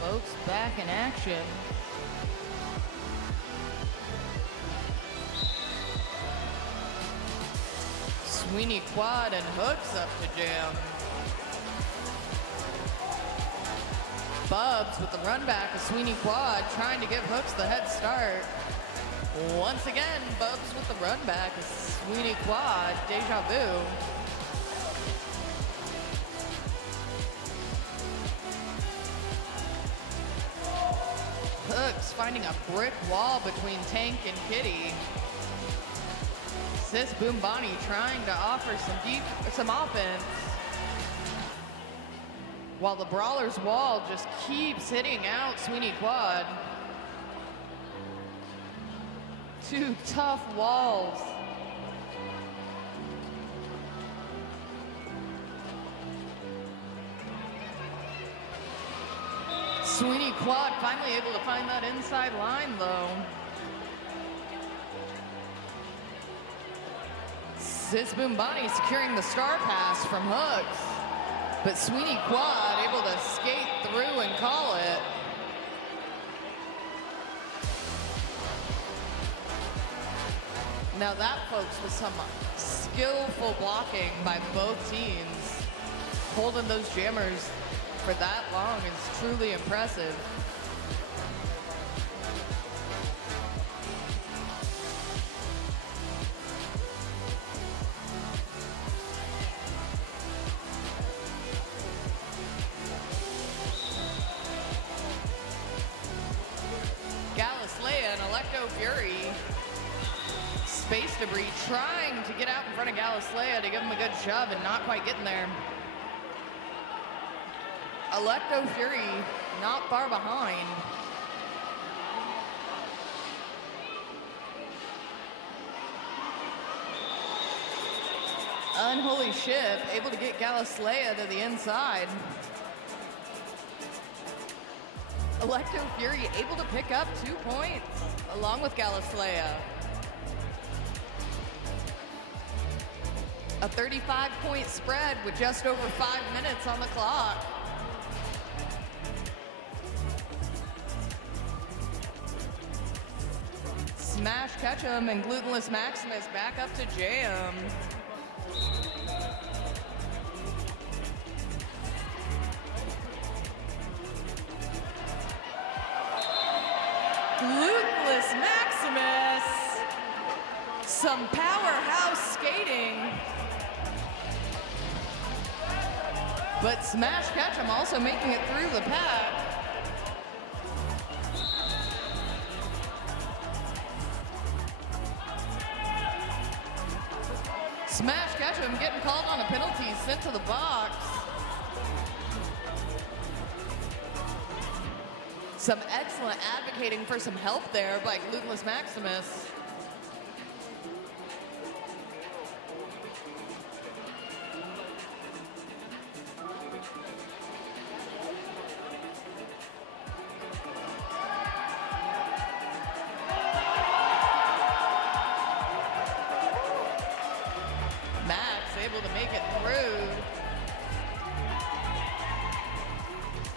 Folks, back in action. Sweeney quad and hooks up to jam. Bubs with the run back of Sweeney quad trying to give Hooks the head start. Once again, Bubs with the run back. Sweeney quad, deja vu. Hooks finding a brick wall between Tank and Kitty. Sis Boombani trying to offer some offense. While the Brawlers wall just keeps hitting out Sweeney quad. Two tough walls. Sweeney quad finally able to find that inside line though. Sis Boombani securing the star pass from Hooks. But Sweeney quad able to skate through and call it. Now that, folks, was some skillful blocking by both teams. Holding those jammers for that long is truly impressive. And Electo Fury, space debris, trying to get out in front of Galislea to give him a good shove and not quite getting there. Electo Fury not far behind. Unholy Ship able to get Galislea to the inside. Electo Fury able to pick up 2 points along with Galislea. A 35-point spread with just over 5 minutes on the clock. Smash Ketchum and Glutenless Maximus back up to jam. Glutenless Maximus, some powerhouse skating. But Smash Ketchum also making it through the pack. Smash Ketchum getting called on a penalty, sent to the box. Some excellent advocating for some help there by Glutenless Maximus. Max able to make it through.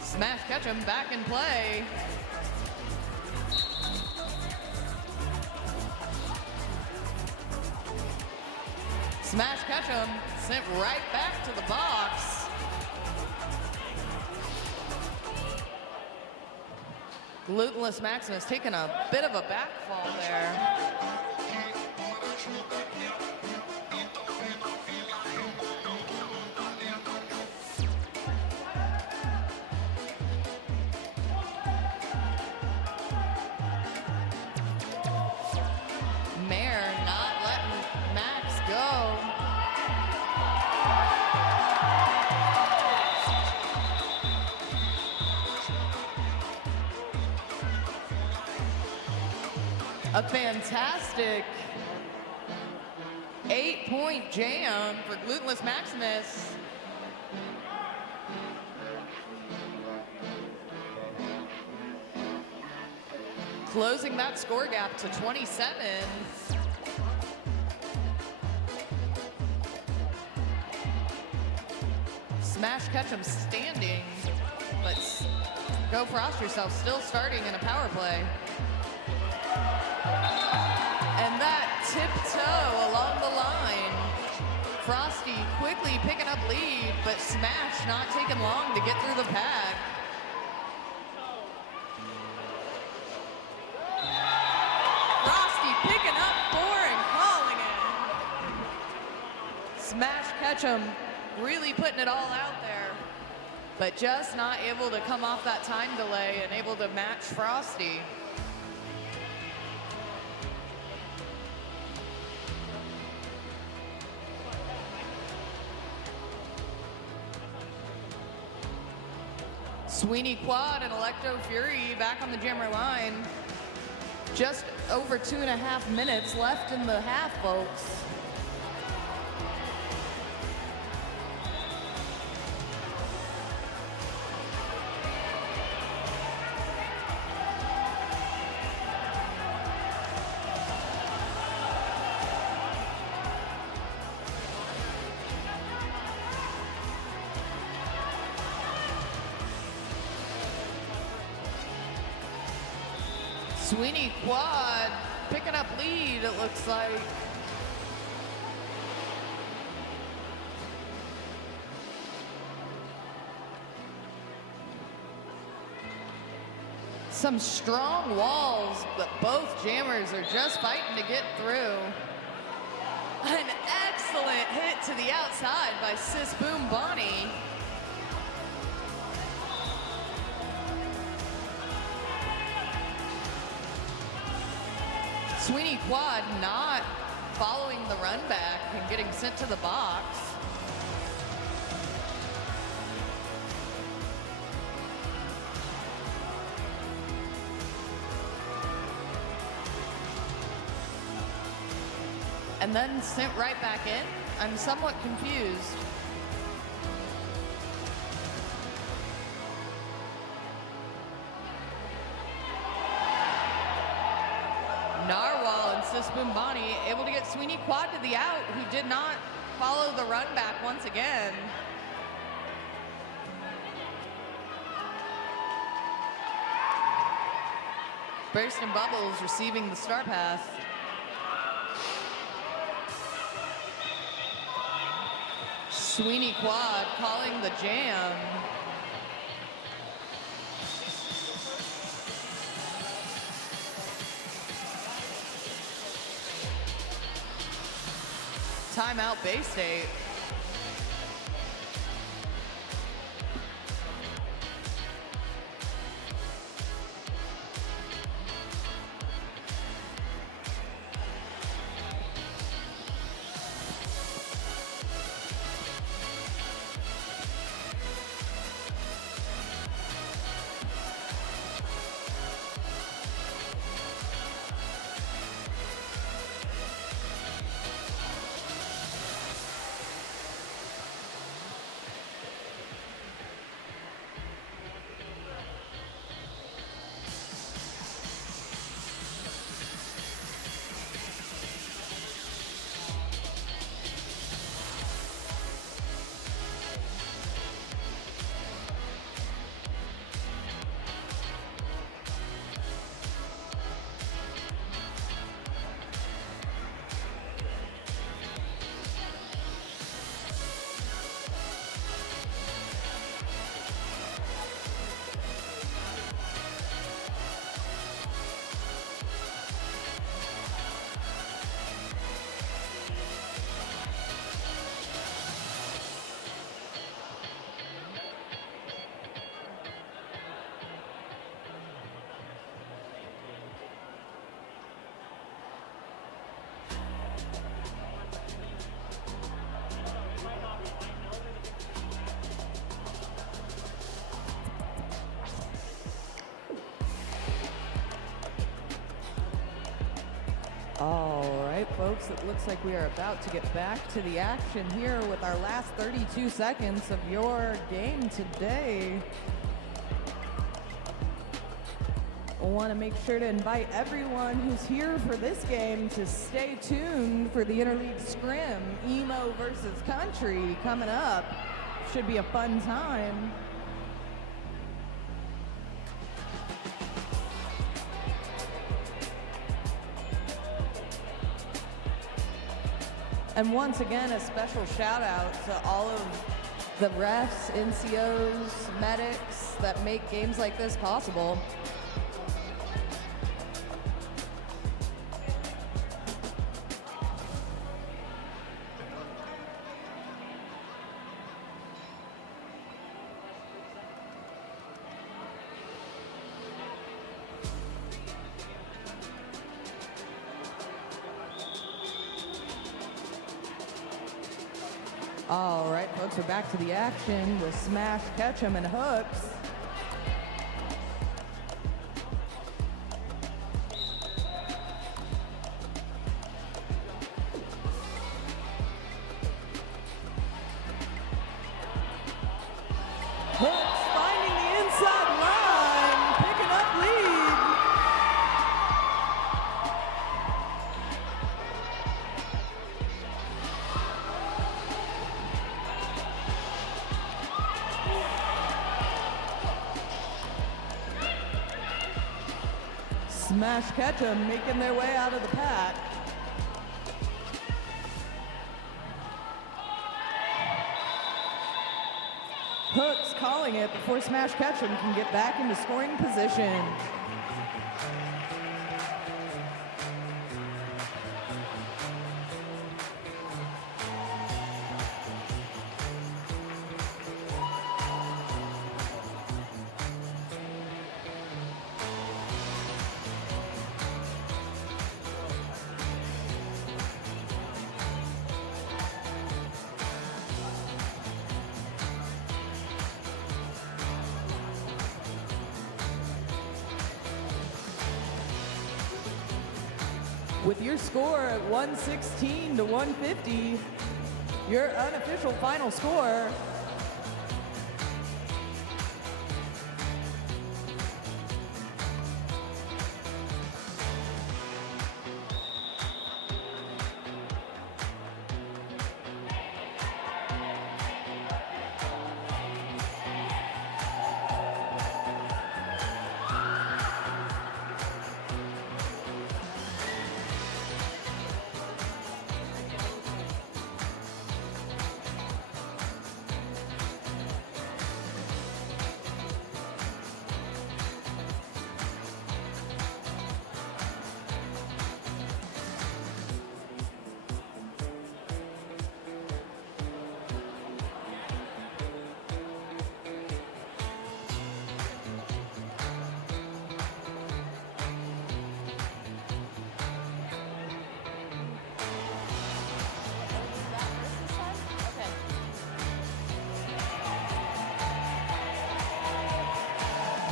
Smash Ketchum back in play. Smash Ketchum sent right back to the box. Glutenless Maximus taking a bit of a backfall there. A fantastic 8-point jam for Glutenless Maximus. Closing that score gap to 27. Smash Ketchum standing, but Go Frost Yourself still starting in a power play. And that tiptoe along the line. Frosty quickly picking up lead, but Smash not taking long to get through the pack. Frosty Ketchum really putting it all out there, but just not able to come off that time delay and able to match Frosty. Sweeney Quad and Electro Fury back on the jammer line. Just over 2.5 minutes left in the half, folks. Sweeney Quad picking up lead, it looks like. Some strong walls, but both jammers are just fighting to get through. An excellent hit to the outside by Sis Boom Bonnie. Sweeney Quad not following the run back and getting sent to the box. And then sent right back in. I'm somewhat confused. Narwhal and Sis Boom Bonnie able to get Sweeney Quad to the out, who did not follow the run back once again. Burst and Bubbles receiving the star pass. Sweeney Quad calling the jam. Timeout Bay State. All right, folks, it looks like we are about to get back to the action here with our last 32 seconds of your game today. I want to make sure to invite everyone who's here for this game to stay tuned for the interleague scrim, Emo versus Country, coming up. Should be a fun time. And once again, a special shout out to all of the refs, NCOs, medics that make games like this possible. All right, folks, we're back to the action with Smash, Ketchum, and Hooks. Hooks finding the inside line, picking up lead. Smash Ketchum making their way out of the pack. Hooks calling it before Smash Ketchum can get back into scoring position. With your score at 116 to 150, your unofficial final score.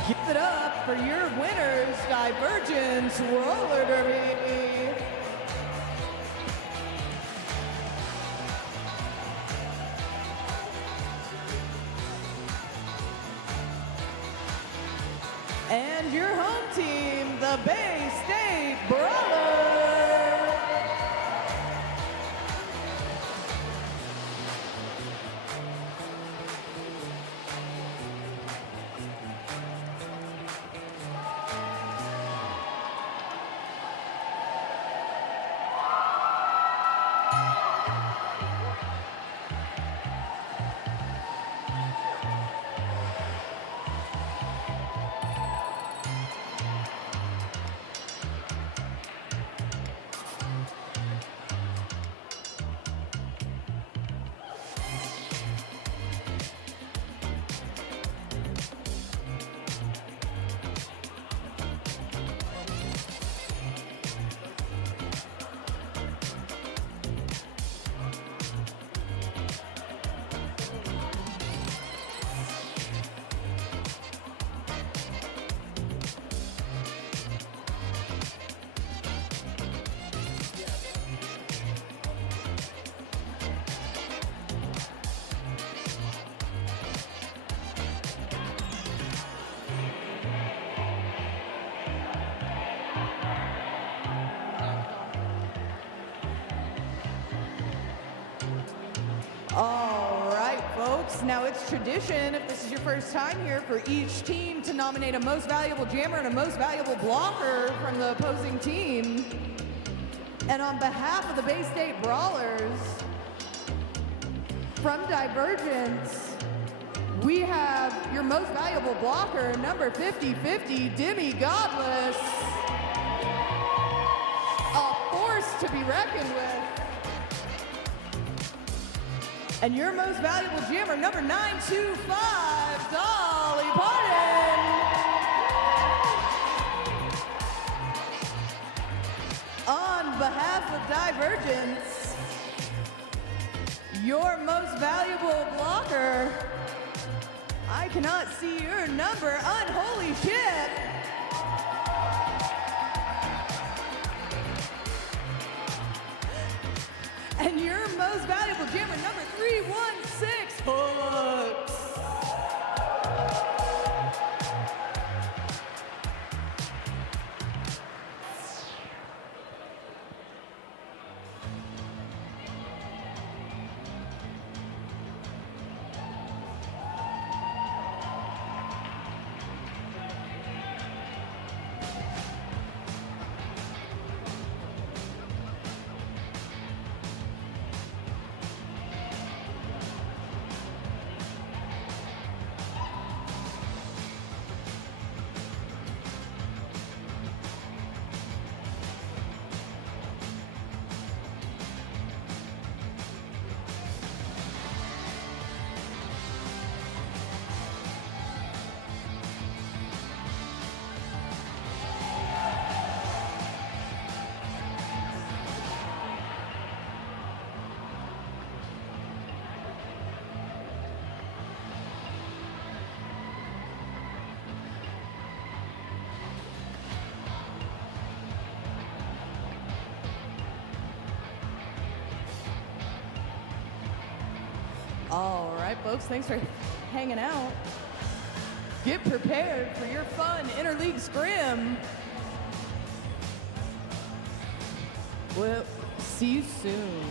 Give it up for your winners, Divergence Roller Derby. And your home team, the Bay State Brawlers. All right, folks. Now it's tradition, if this is your first time here, for each team to nominate a most valuable jammer and a most valuable blocker from the opposing team. And on behalf of the Bay State Brawlers, from Divergence, we have your most valuable blocker, number 5050, Demi Godless. A force to be reckoned with. And your most valuable jammer, number 925, Dolly Parton. On behalf of Divergence, Your most valuable blocker. I cannot see your number. Unholy ship. And your most valuable jammer, number 316, Hooks. All right, folks, thanks for hanging out. Get prepared for your fun interleague scrim. We'll see you soon.